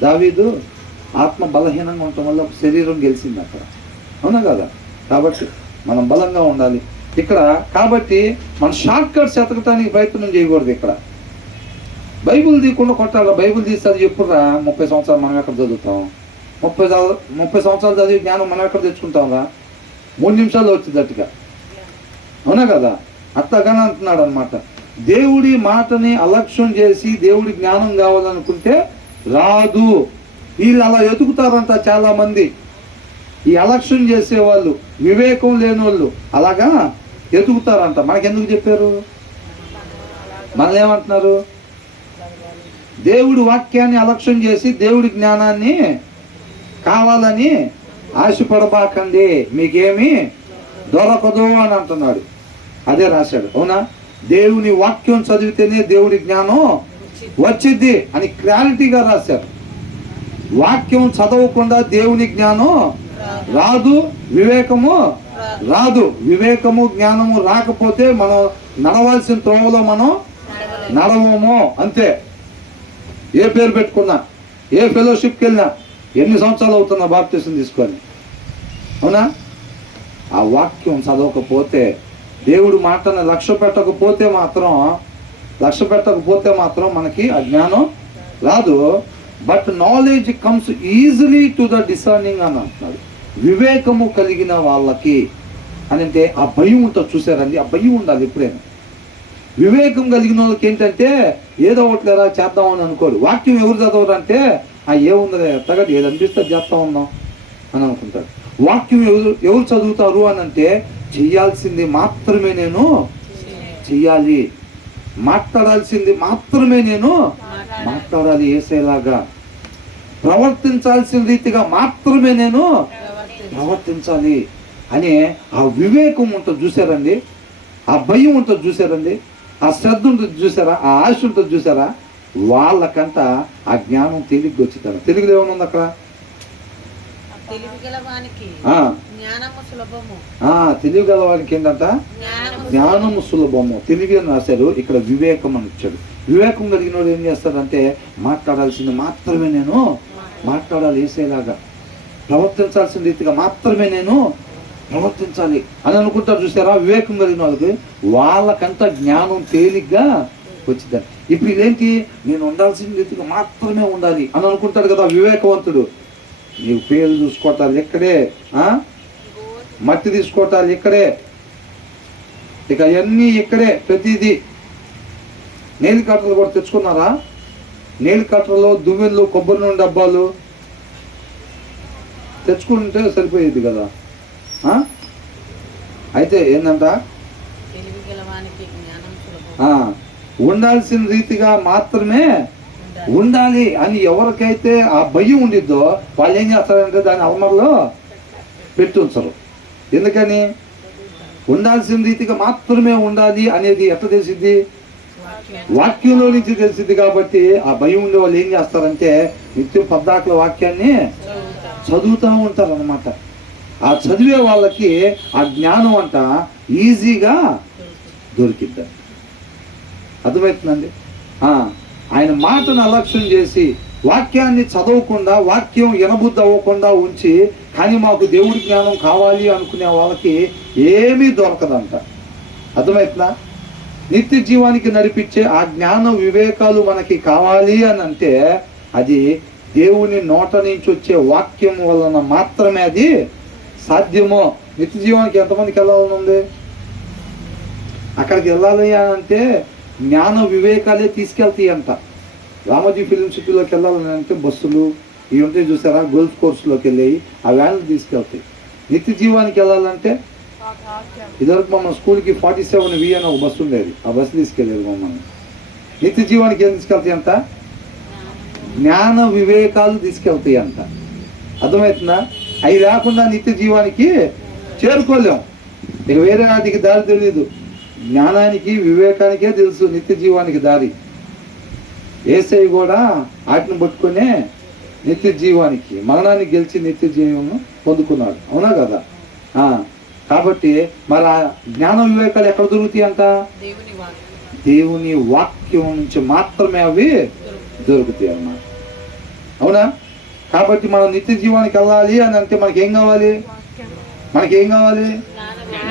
దావీదు ఆత్మ బలహీనంగా ఉండటం వల్ల శరీరం గెలిచింది అక్కడ, అవునా కదా? కాబట్టి మనం బలంగా ఉండాలి ఇక్కడ. కాబట్టి మనం షార్ట్ కట్స్ ఎతకటానికి ప్రయత్నం చేయకూడదు. ఇక్కడ బైబిల్ తీయకుండా కొట్టాలి. బైబిల్ తీస్తుంది ఎప్పుడురా? 30 సంవత్సరాలు మనం ఎక్కడ చదువుతాం? 30 సంవత్సరాలు చదివి జ్ఞానం మనం ఎక్కడ తెచ్చుకుంటాంరా? 3 నిమిషాల్లో వచ్చింది అట్టుగా, అవునా కదా? అట్లాగానే అంటున్నాడు అనమాట. దేవుడి మాటని అలక్ష్యం చేసి దేవుడి జ్ఞానం కావాలనుకుంటే రాదు. వీళ్ళు అలా ఎతుకుతారంట చాలా మంది. ఈ అలక్ష్యం చేసేవాళ్ళు, వివేకం లేని వాళ్ళు అలాగా ఎతుకుతారంట. మనకెందుకు చెప్పారు? మనల్ని ఏమంటున్నారు? దేవుడి వాక్యాన్ని అలక్ష్యం చేసి దేవుడి జ్ఞానాన్ని కావాలని ఆశపడబాకండి, మీకేమీ దొరకదు అని అంటున్నాడు. అదే రాశాడు, అవునా? దేవుని వాక్యం చదివితేనే దేవుడి జ్ఞానం వచ్చిద్ది అని క్లారిటీగా రాశారు. వాక్యం చదవకుండా దేవుని జ్ఞానం రాదు, వివేకము రాదు. వివేకము జ్ఞానము రాకపోతే మనం నడవాల్సిన త్రోవలో మనం నడవము, అంతే. ఏ పేరు పెట్టుకున్నా, ఏ ఫెలోషిప్కి వెళ్ళినా, ఎన్ని సంవత్సరాలు అవుతున్నా బాప్తిసం తీసుకొని, అవునా? ఆ వాక్యం చదవకపోతే, దేవుడు మాటను లక్ష్య పెట్టకపోతే మాత్రం మనకి అజ్ఞానం రాదు. But knowledge comes easily to the discerning అని అంటున్నాడు. వివేకము కలిగిన వాళ్ళకి అని అంటే ఆ భయం ఉంటుంది, చూసారండి? ఆ భయం ఉండాలి ఎప్పుడైనా. వివేకం కలిగిన వాళ్ళకి ఏంటంటే ఏదో ఒకటి లేరా చేద్దామని అనుకోరు. వాక్యం ఎవరు చదవరు అంటే ఏముందిలే తగ్గదు, ఏది అనిపిస్తే చేస్తా ఉన్నాం అని అనుకుంటాడు. వాక్యం ఎవరు చదువుతారు అని అంటే చెయ్యాల్సింది మాత్రమే నేను చెయ్యాలి, మాట్లాడాల్సింది మాత్రమే నేను మాట్లాడాలి, ఏసేలాగా ప్రవర్తించాల్సిన రీతిగా మాత్రమే నేను ప్రవర్తించాలి అనే ఆ వివేకం ఉంటుంది చూసారండి, ఆ భయం ఉంటుంది చూసారండి, ఆ శ్రద్ధ ఉంటుంది చూసారా, ఆ ఆశ ఉంటుంది చూసారా, వాళ్ళకంట ఆ జ్ఞానం తేలిగ్గా వచ్చింది. తెలుగులో ఏమన్నా అక్కడ? తెలివి గలవానికి ఏంటంట? జ్ఞానము సులభము. తెలివి అని రాశారు, ఇక్కడ వివేకం అని వచ్చాడు. వివేకం కలిగిన వాడు ఏం చేస్తాడంటే మాట్లాడాల్సింది మాత్రమే నేను మాట్లాడాలి, వేసేలాగా ప్రవర్తించాల్సిన రీతిగా మాత్రమే నేను ప్రవర్తించాలి అని అనుకుంటారు చూసారా. వివేకం కలిగిన వాళ్ళకంతా జ్ఞానం తేలిగ్గా వచ్చిందని. ఇప్పుడు ఇదేంటి, నేను ఉండాల్సిన రీతిగా మాత్రమే ఉండాలి అని అనుకుంటాడు కదా వివేకవంతుడు. నీవు పేరు చూసుకోవటాలు ఇక్కడే, మట్టి తీసుకోవటాలు ఇక్కడే, ఇక అవన్నీ ఇక్కడే, ప్రతిదీ. నేలు కట్టలు కూడా తెచ్చుకున్నారా? నేలు కట్టలు, దువ్వెళ్ళు, కొబ్బరి నూనె డబ్బాలు తెచ్చుకుంటే సరిపోయేది కదా. అయితే ఏంటంట, ఉండాల్సిన రీతిగా మాత్రమే ఉండాలి అని ఎవరికైతే ఆ భయం ఉండిద్దో వాళ్ళు ఏం చేస్తారంటే దాన్ని అలమరలో పెట్టి ఉంచరు. ఎందుకని? ఉండాల్సిన రీతిగా మాత్రమే ఉండాలి అనేది ఎట్లా తెలిసిద్ది? వాక్యంలో నుంచి తెలిసిద్ది. కాబట్టి ఆ భయం ఉండే వాళ్ళు ఏం చేస్తారంటే నిత్యం పద్దాకల వాక్యాన్ని చదువుతూ ఉంటారు అన్నమాట. ఆ చదివే వాళ్ళకి ఆ జ్ఞానం అంట ఈజీగా దొరికిద్ది. అర్థమవుతుందండి? ఆయన మాటను అలక్ష్యం చేసి వాక్యాన్ని చదవకుండా, వాక్యం ఎనబుద్ధి అవ్వకుండా ఉంచి కానీ మాకు దేవుడి జ్ఞానం కావాలి అనుకునే వాళ్ళకి ఏమీ దొరకదంట. అర్థమవుతుందా? నిత్య జీవానికి నడిపించే ఆ జ్ఞాన వివేకాలు మనకి కావాలి అని అంటే అది దేవుని నోట నుంచి వచ్చే వాక్యం వలన మాత్రమే అది సాధ్యమో. నిత్య జీవానికి ఎంతమందికి వెళ్ళాలని ఉంది? అక్కడికి వెళ్ళాలి అని అంటే జ్ఞాన వివేకాలే తీసుకెళ్తాయి అంట. రామోజీ ఫిలిం సిటీలోకి వెళ్ళాలని అంటే బస్సులు ఇవి ఉంటాయి చూసారా, గోల్ఫ్ కోర్సులోకి వెళ్ళి ఆ వ్యాన్లు తీసుకెళ్తాయి. నిత్య జీవానికి వెళ్ళాలంటే ఇదివరకు మమ్మల్ని స్కూల్కి 47V అని ఒక బస్సు ఉండేది, ఆ బస్సు తీసుకెళ్ళేది మమ్మల్ని. నిత్య జీవానికి ఏం తీసుకెళ్తాయి అంట? జ్ఞాన వివేకాలు తీసుకెళ్తాయి అంట. అర్థమవుతుందా? అవి లేకుండా నిత్య జీవానికి చేరుకోలేం. ఇక వేరే వాటికి దారి తెలియదు. జ్ఞానానికి వివేకానికే తెలుసు నిత్య జీవానికి దారి. యేసయ్య కూడా వాటిని పట్టుకునే నిత్య జీవానికి, మరణాన్ని గెలిచి నిత్య జీవము పొందుకున్నాడు. అవునా కదా? కాబట్టి మరి ఆ జ్ఞాన వివేకాలు ఎక్కడ దొరుకుతాయి అంట? దేవుని వాక్యం నుంచి మాత్రమే అవి దొరుకుతాయి అన్నమాట. అవునా? కాబట్టి మనం నిత్య జీవానికి వెళ్ళాలి అని అంటే మనకేం కావాలి?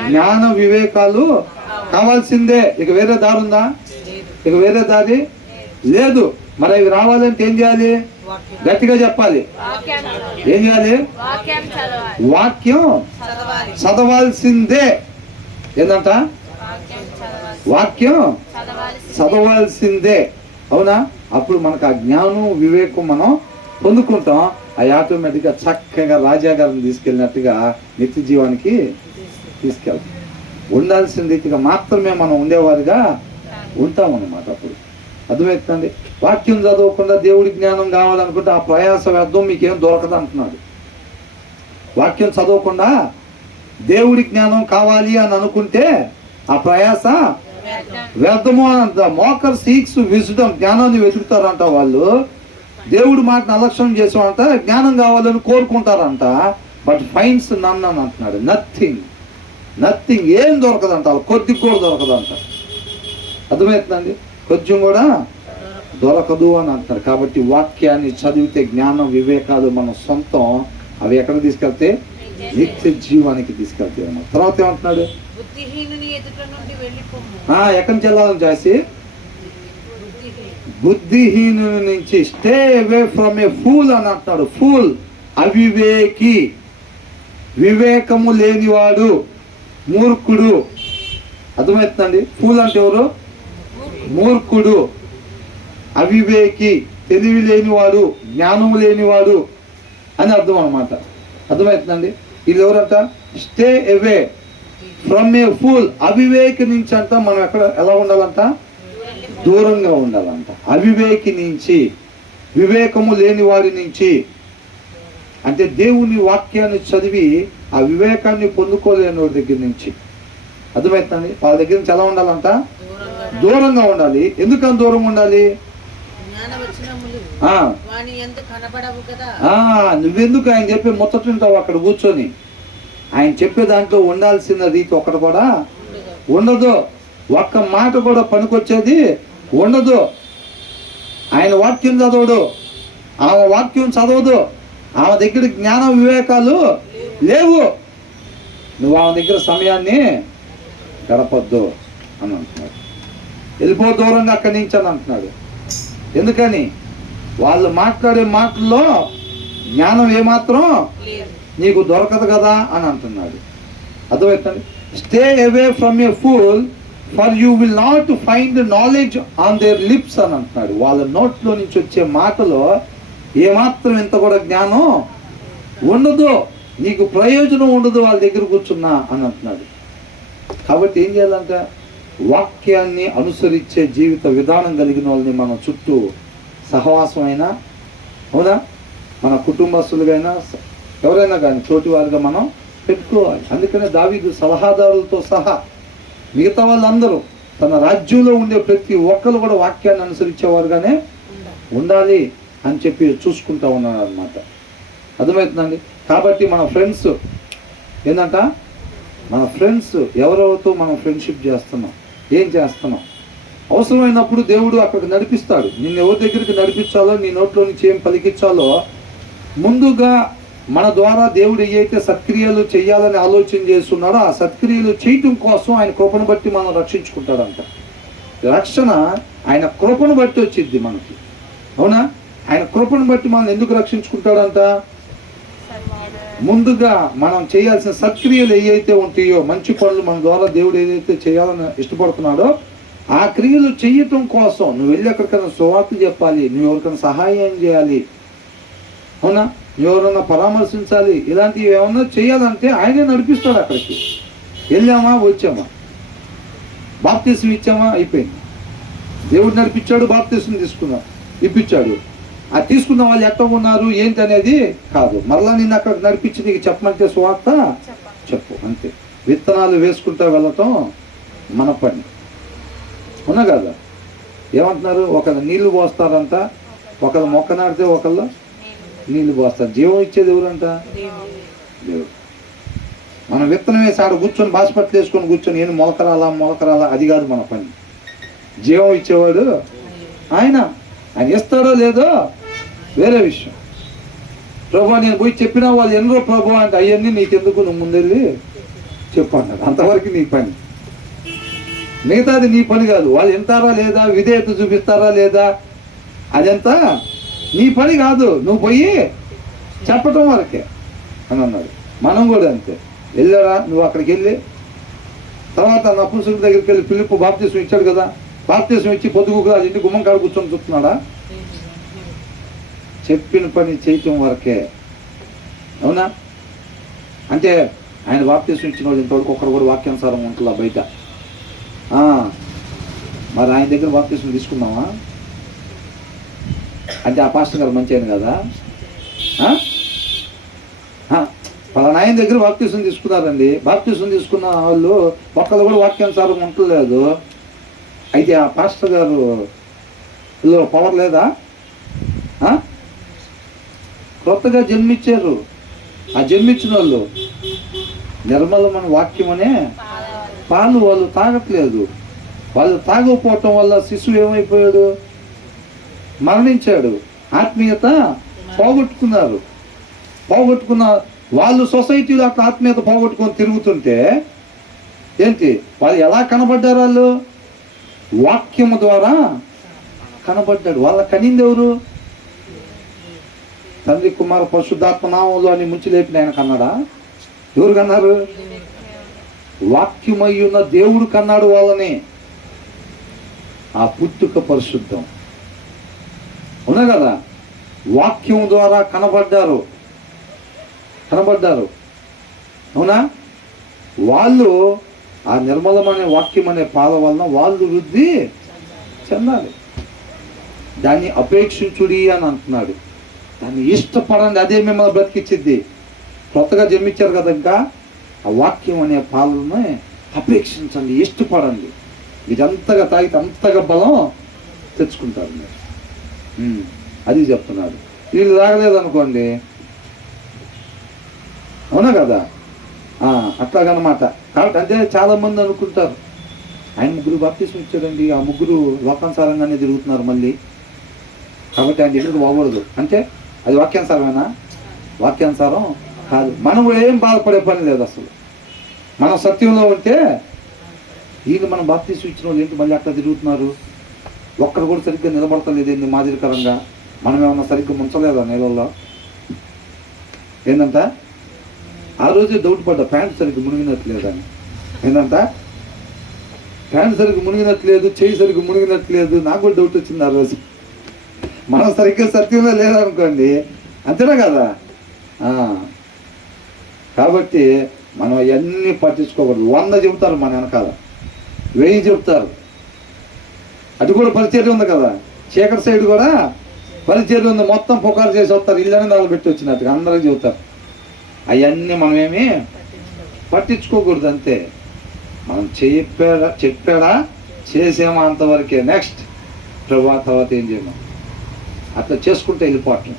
జ్ఞాన వివేకాలు కావాల్సిందే. ఇక వేరే దారి ఉందా? ఇక వేరే దారి లేదు. మరి అవి రావాలంటే ఏం చేయాలి? గట్టిగా చెప్పాలి. ఏం చేయాలి? వాక్యం చదవాల్సిందే. ఏంటంట? వాక్యం చదవాల్సిందే. అవునా? అప్పుడు మనకు ఆ జ్ఞానం వివేకం మనం పొందుకుంటాం. ఆ ఆటోమేటిక్గా చక్కగా రాజాగారిని తీసుకెళ్ళినట్టుగా నిత్య జీవానికి తీసుకెళ్తాం. ఉండాల్సిన రీతిగా మాత్రమే మనం ఉండేవారుగా ఉంటాం అన్నమాట. అప్పుడు అర్థమవుతుందండి? వాక్యం చదవకుండా దేవుడి జ్ఞానం కావాలనుకుంటే ఆ ప్రయాస వ్యర్థం, మీకేం దొరకదు అంటున్నాడు. వాక్యం చదవకుండా దేవుడి జ్ఞానం కావాలి అని అనుకుంటే ఆ ప్రయాస వ్యర్థము అంట. మోకర్ సీక్స్ విజ్డమ్, జ్ఞానాన్ని వెతుకుతారంట వాళ్ళు. దేవుడి మాటను అలక్ష్యం చేసామంట, జ్ఞానం కావాలని కోరుకుంటారంట. బట్ ఫైన్స్ నన్ అని అంటున్నాడు. నథింగ్, ఏం దొరకదంట. వాళ్ళు కొద్ది కూడా దొరకదంట. అర్థమవుతుందండి? కొంచెం కూడా దొరకదు అని అంటున్నారు. కాబట్టి వాక్యాన్ని చదివితే జ్ఞానం వివేకాలు మన సొంతం, అవి ఎక్కడ తీసుకెళ్తే నిత్య జీవానికి తీసుకెళ్తాయి అన్నమాట. తర్వాత ఏమంటున్నాడు? బుద్ధిహీనుని ఎదుట నుండి వెళ్ళిపోము. ఎక్కడి నుంచి వెళ్ళాలని చేసి బుద్ధిహీనుని నుంచి, stay away from a pool అని అంటున్నాడు. ఫూల్ అవివేకి, వివేకము లేనివాడు, మూర్ఖుడు. అర్థమవుతుందండి? ఫూల్ అంటే ఎవరు? మూర్ఖుడు, అవివేకి, తెలివి లేనివాడు, జ్ఞానము లేనివాడు అని అర్థం అన్నమాట. అర్థమవుతుందండి? వీళ్ళు ఎవరంట? Stay away from a fool. అవివేకి నుంచి అంట మనం ఎలా ఉండాలంట? దూరంగా ఉండాలంట. అవివేకి నుంచి, వివేకము లేని వారి నుంచి, అంటే దేవుని వాక్యాన్ని చదివి ఆ వివేకాన్ని పొందుకోలేని వారి దగ్గర నుంచి. అర్థమవుతుందండి? వాళ్ళ దగ్గర నుంచి ఎలా ఉండాలంట? దూరంగా ఉండాలి. ఎందుకని దూరం ఉండాలి? నువ్వెందుకు ఆయన చెప్పే ముచ్చటుంటావు అక్కడ కూర్చొని? ఆయన చెప్పే దాంట్లో ఉండాల్సిన రీతి ఒకటి కూడా ఉండదు. ఒక్క మాట కూడా పనికొచ్చేది ఉండదు. ఆయన వాక్యం చదవడు, ఆమె వాక్యం చదవదు, ఆమె దగ్గర జ్ఞాన వివేకాలు లేవు. నువ్వు ఆమె దగ్గర సమయాన్ని గడపద్దు అని అంటున్నాడు. వెళ్ళిపో దూరంగా అక్కడి నుంచి అని అంటున్నాడు. ఎందుకని? వాళ్ళు మాట్లాడే మాటల్లో జ్ఞానం ఏమాత్రం నీకు దొరకదు కదా అని అంటున్నాడు. అర్థమవుతుంది? Stay away from a pool for you will not find knowledge on their lips అని అంటున్నాడు. వాళ్ళ నోట్లో నుంచి వచ్చే మాటలో ఏమాత్రం ఇంత కూడా జ్ఞానం ఉండదు, నీకు ప్రయోజనం ఉండదు వాళ్ళ దగ్గర కూర్చున్నా అని అంటున్నాడు. కాబట్టి ఏం చేయాలంట? వాక్యాన్ని అనుసరించే జీవిత విధానం కలిగిన వాళ్ళని మన చుట్టూ సహవాసం అయినా, అవునా, మన కుటుంబస్తులుగైనా ఎవరైనా కానీ తోటి వారిగా మనం పెట్టుకోవాలి. అందుకనే దావీదు సలహాదారులతో సహా మిగతా వాళ్ళందరూ తన రాజ్యంలో ఉండే ప్రతి ఒక్కరు కూడా వాక్యాన్ని అనుసరించేవారుగానే ఉండాలి అని చెప్పి చూసుకుంటా ఉన్నాడు అనమాట. అర్థమవుతుందండి? కాబట్టి మన ఫ్రెండ్స్ ఏంటంట, మన ఫ్రెండ్స్ ఎవరెవరితో మనం ఫ్రెండ్షిప్ చేస్తున్నాం, ఏం చేస్తున్నాం, అవసరమైనప్పుడు దేవుడు అక్కడికి నడిపిస్తాడు. నిన్ను ఎవరి దగ్గరికి నడిపించాలో, నీ నోట్లో నుంచి ఏం పలికించాలో ముందుగా మన ద్వారా దేవుడు ఏవైతే సత్క్రియలు చేయాలని ఆలోచన చేస్తున్నాడో ఆ సత్క్రియలు చేయటం కోసం ఆయన కృపను బట్టి మనం రక్షించుకుంటాడంట. రక్షణ ఆయన కృపను బట్టి వచ్చింది మనకి, అవునా? ఆయన కృపను బట్టి మనం ఎందుకు రక్షించుకుంటాడంట? ముందుగా మనం చేయాల్సిన సత్క్రియలు ఏవైతే ఉంటాయో, మంచి పనులు మన ద్వారా దేవుడు ఏదైతే చేయాలని ఇష్టపడుతున్నాడో ఆ క్రియలు చేయటం కోసం నువ్వు వెళ్ళి ఎక్కడికైనా సువార్త చెప్పాలి, నువ్వు ఎవరికైనా సహాయం చేయాలి, అవునా, నువ్వు ఎవరన్నా పరామర్శించాలి, ఇలాంటివి ఏమన్నా చేయాలంటే ఆయనే నడిపిస్తాడు. అక్కడికి వెళ్ళామా, వచ్చామా, బాప్తిసం ఇచ్చామా, అయిపోయింది. దేవుడు నడిపించాడు, బాప్తిసం తీసుకున్నాం, ఇప్పించాడు. ఆ తీసుకున్న వాళ్ళు ఎట్లా ఉన్నారు ఏంటి అనేది కాదు, మరలా నిన్ను అక్కడికి నడిపించి నీకు చెప్పమంటే సువార్త చెప్పు, అంతే. విత్తనాలు వేసుకుంటూ వెళ్ళటం మన పని, ఉన్నా కదా? ఏమంటున్నారు? ఒకళ్ళు నీళ్లు పోస్తారంట, ఒకళ్ళు మొక్క నాటితే ఒకళ్ళు నీళ్లు పోస్తారు. జీవం ఇచ్చేది ఎవరంట? దేవుడు. మనం విత్తనం వేసి ఆడ కూర్చొని బాసిపట్లు వేసుకొని కూర్చొని ఏం మొలకరాలా అది కాదు మన పని. జీవం ఇచ్చేవాడు ఆయన. ఆయన ఇస్తాడో లేదో వేరే విషయం. ప్రభు నేను పోయి చెప్పినా వాళ్ళు ఎన్నో ప్రభు అంటే అవన్నీ నీకెందుకు, నువ్వు ముందెళ్ళి చెప్పు అన్నాడు. అంతవరకు నీ పని, మిగతాది నీ పని కాదు. వాళ్ళు వింటారా లేదా, విధేయత చూపిస్తారా లేదా, అదంతా నీ పని కాదు, నువ్వు పోయి చెప్పటం వరకే అని అన్నాడు. మనం కూడా అంతే. వెళ్ళారా నువ్వు అక్కడికి వెళ్ళి, తర్వాత నపుంసకుడి దగ్గరికి వెళ్ళి ఫిలిప్పు బాప్తిసం ఇచ్చాడు కదా, బాప్తిసం ఇచ్చి పొద్దుగుగా ఇంటి గుమ్మం కాడ కూర్చొని చూస్తున్నాడా? చెప్పిన పని చేయటం వరకే, అవునా? అంటే ఆయన బాప్తిసం ఇచ్చిన వాళ్ళు ఇంతవరకు ఒక్కరు కూడా వాక్యానుసారం ఉంటుందా బయట? మరి ఆయన దగ్గర బాప్తిసం తీసుకున్నావా? అంటే ఆ పాస్టర్ గారు మంచి ఆయన కదా, పలానా ఆయన దగ్గర బాప్తిసం తీసుకున్నారండి. బాప్తిసం తీసుకున్న వాళ్ళు ఒక్కరు కూడా వాక్యానుసారం ఉండలేదు. అయితే ఆ పాస్టర్ గారు పవర్ లేదా? కొత్తగా జన్మించారు. ఆ జన్మించిన వాళ్ళు నిర్మలమైన వాక్యం అనే పాలు వాళ్ళు తాగట్లేదు. వాళ్ళు తాగకపోవటం వల్ల శిశువు ఏమైపోయాడు? మరణించాడు. ఆత్మీయత పోగొట్టుకున్న వాళ్ళు సొసైటీలో అట్లా ఆత్మీయత పోగొట్టుకొని తిరుగుతుంటే ఏంటి వాళ్ళు ఎలా కనబడ్డారు? వాళ్ళు వాక్యము ద్వారా కనబడ్డాడు. వాళ్ళ కనింది ఎవరు? తండ్రి కుమార పరిశుద్ధాత్మ నామంలో అని ముంచి లేపిన ఆయన కన్నాడా? ఎవరు కన్నారు? వాక్యమయ్యున్న దేవుడు కన్నాడు వాళ్ళని. ఆ పుట్టుక పరిశుద్ధం. అవునా కదా? వాక్యం ద్వారా కనబడ్డారు. అవునా? వాళ్ళు ఆ నిర్మలమనే వాక్యం అనే పాల వలన వాళ్ళు వృద్ధి చెందాలి. దాన్ని అపేక్షించుడి అని అంటున్నాడు. దాన్ని ఇష్టపడండి, అదే మిమ్మల్ని బ్రతికిచ్చిద్ది. కొత్తగా జన్మించారు కదా, ఇంకా ఆ వాక్యం అనే పాలనే అపేక్షించండి, ఇష్టపడండి. ఇది అంతగా తాగితే అంతగా బలం తెచ్చుకుంటారు మీరు. అది చెప్తున్నాడు. వీళ్ళు తాగలేదనుకోండి, అవునా కదా? అట్లాగనమాట. కాబట్టి అంటే చాలా మంది అనుకుంటారు ఆయన 3 బాప్తిస్మం ఇచ్చాడండి, ఆ 3 లోకానుసారంగానే తిరుగుతున్నారు మళ్ళీ, కాబట్టి ఆయన దగ్గరికి పోకూడదు అంటే అది వాక్యానుసారమేనా? వాక్యానుసారం కాదు. మనం కూడా ఏం బాధపడే పని లేదు అసలు. మనం సత్యంలో ఉంటే వీళ్ళు మనం బాప్తిస్మం ఇచ్చిన వాళ్ళు ఏంటి మళ్ళీ అట్లా తిరుగుతున్నారు, ఒక్కడు కూడా సరిగ్గా నిలబడతలేదు ఏంది మాదిరికరంగా, మనం ఏమన్నా సరిగ్గా ముంచలేదా నీళ్ళల్లో? ఏంటంట ఆ రోజే డౌట్ పడ్డా, ప్యాంట్ సరిగ్గా మునిగినట్లేదని. ఏంటంట ప్యాంట్ సరిగ్గా మునిగినట్లేదు, చెయ్యి సరిగ్గా మునిగినట్లేదు. నాకు కూడా డౌట్ వచ్చింది ఆ రోజు. మనం సరిగ్గా సత్యంలో లేదనుకోండి, అంతేనా కదా? కాబట్టి మనం అవన్నీ పట్టించుకోకూడదు. 100 చెబుతారు మన వెనకాల, 1000 చెబుతారు. అది కూడా పరిచర్య ఉంది కదా, చీకటి సైడ్ కూడా పరిచర్య ఉంది. మొత్తం పుకారు చేసి వస్తారు, ఇళ్ళని దాని పెట్టి వచ్చినట్టుగా అందరూ చెబుతారు. అవన్నీ మనమేమి పట్టించుకోకూడదు. అంతే, మనం చెప్పాడా చేసామా అంతవరకే. నెక్స్ట్ తర్వాత ఏం చేయము, అట్లా చేసుకుంటే వెళ్ళిపోవటం.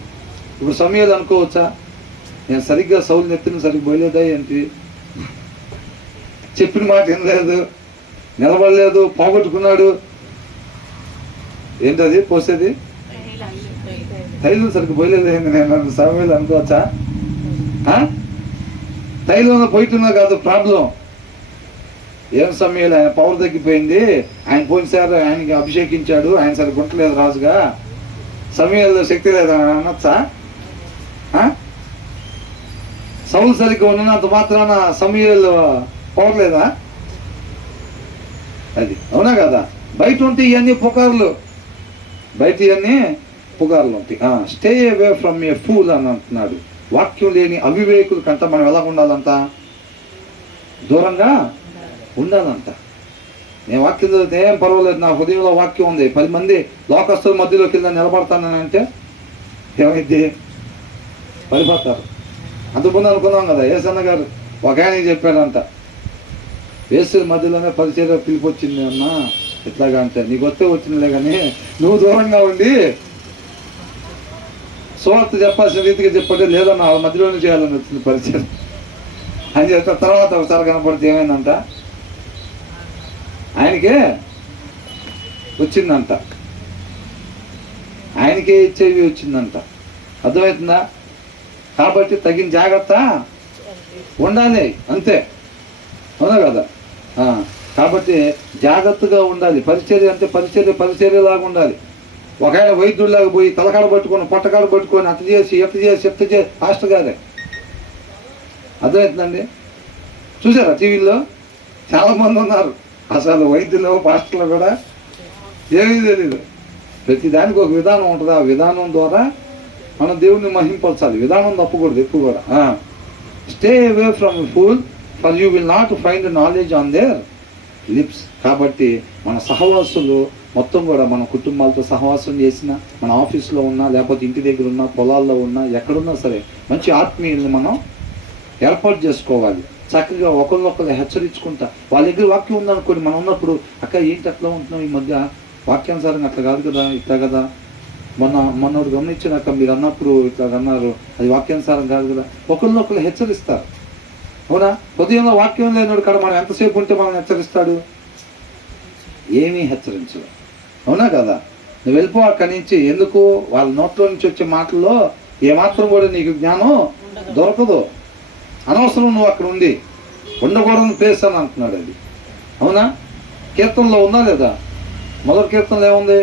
ఇప్పుడు సమయాలు అనుకోవచ్చా, నేను సరిగ్గా సౌలు నెత్తిన సరిగ్గా పోయలేదా ఏంటి, చెప్పిన మాట వినలేదు, నిలబడలేదు, పోగొట్టుకున్నాడు, ఏంటది పోసేది తైలం సరిగ్గా పోయలేదు ఏంటి, నేను సమయాలు అనుకోవచ్చా? తైలంలో పోయితున్నా కాదు ప్రాబ్లం. ఏం సమయాలు ఆయన పవర్ తగ్గిపోయింది, ఆయన పోయినసారి ఆయనకి అభిషేకించాడు, ఆయన సరిగ్గా గుంటలేదు రాజుగా, సమయాల్లో శక్తి లేదా అనొచ్చా? సౌలు సరిగ్గా ఉన్నంత మాత్రాన సమయాలు పోవట్లేదా? అది అవునా కదా? బయట ఉంటే ఇవన్నీ పుకార్లు, ఉంటాయి. Stay away from a pool అని అంటున్నాడు. వాక్యం లేని అవివేకుల కంట మనం ఎలా ఉండాలంట? దూరంగా ఉండాలంట. నేను వాక్యం చదివితే ఏం పర్వాలేదు, నా హృదయంలో వాక్యం ఉంది, 10 మంది లోకస్తుల మధ్యలోకి వెళ్ళి నిలబడతానంటే ఏమైంది? పడిపోతారు. అంతకుముందు అనుకున్నాం కదా, యేసన్న గారు ఒక ఆయనకి చెప్పాడంట, వేసుల మధ్యలోనే పరిచర్య పిలిపి వచ్చింది అన్న, ఎట్లాగా అంటే నీకు వస్తే వచ్చినలే కానీ నువ్వు దూరంగా ఉండి సువార్త చెప్పాల్సిన రీతిగా చెప్పంటే లేదన్న వాళ్ళ మధ్యలోనే చేయాలని వచ్చింది పరిచయం అని చెప్తే, తర్వాత ఒకసారి కనపడితే ఏమైందంట, ఆయనకే వచ్చిందంట, ఆయనకే హెచ్ఐవి వచ్చిందంట. అర్థమవుతుందా? కాబట్టి తగిన జాగ్రత్త ఉండాలి, అంతే. అవునా కదా? కాబట్టి జాగ్రత్తగా ఉండాలి. పరిచర్య అంటే పరిచర్యలాగా ఉండాలి. ఒక ఆయన వైద్యుడిలాగా పోయి తలకాడ పట్టుకొని పొట్టకాడ పట్టుకొని అట్ట చేసి పాస్టర్ గారే. అర్థమవుతుందండి? చూసారా టీవీలో చాలామంది ఉన్నారు, అసలు వైద్యులు పాస్టర్లు కూడా ఏమీ తెలీదు. ప్రతి దానికి ఒక విధానం ఉంటుంది. ఆ విధానం ద్వారా మనం దేవుణ్ణి మహింపరచాలి. విధానం తప్పకూడదు ఎక్కువ కూడా. Stay away from pool for you will not find knowledge on their lips. కాబట్టి మన సహవాసులు మొత్తం కూడా మన కుటుంబాలతో సహవాసం చేసిన, మన ఆఫీస్లో ఉన్నా, లేకపోతే ఇంటి దగ్గర ఉన్నా, పొలాల్లో ఉన్నా, ఎక్కడున్నా సరే మంచి ఆత్మీయుల్ని మనం ఏర్పాటు చేసుకోవాలి. చక్కగా ఒకరినొకరు హెచ్చరించుకుంటా. వాళ్ళ దగ్గర వాక్యం ఉందనుకోండి, మనం ఉన్నప్పుడు అక్క ఏంటి అట్లా ఉంటున్నాం ఈ మధ్య, వాక్యానుసారంగా అట్లా కాదు కదా, ఇట్లా కదా, మొన్నోడు గమనించినాక మీరు అన్నప్పుడు ఇట్లా అన్నారు, అది వాక్యానుసారం కాదు కదా, ఒకరినొకరు హెచ్చరిస్తారు. అవునా? హృదయంలో వాక్యం లేనివాడు కాడ మనం ఎంతసేపు ఉంటే మనం హెచ్చరిస్తాడు? ఏమీ హెచ్చరించడు. అవునా కదా? నువ్వు వెళ్ళిపో అక్కడి నుంచి. ఎందుకు? వాళ్ళ నోట్లో నుంచి వచ్చే మాటల్లో ఏమాత్రం కూడా నీకు జ్ఞానం దొరకదు. అనవసరం నువ్వు అక్కడ ఉండి, ఉండకూడని ప్లేస్ అని అంటున్నాడు. అది అవునా? కీర్తనలో ఉందా లేదా? మొదటి కీర్తనలో ఏముంది?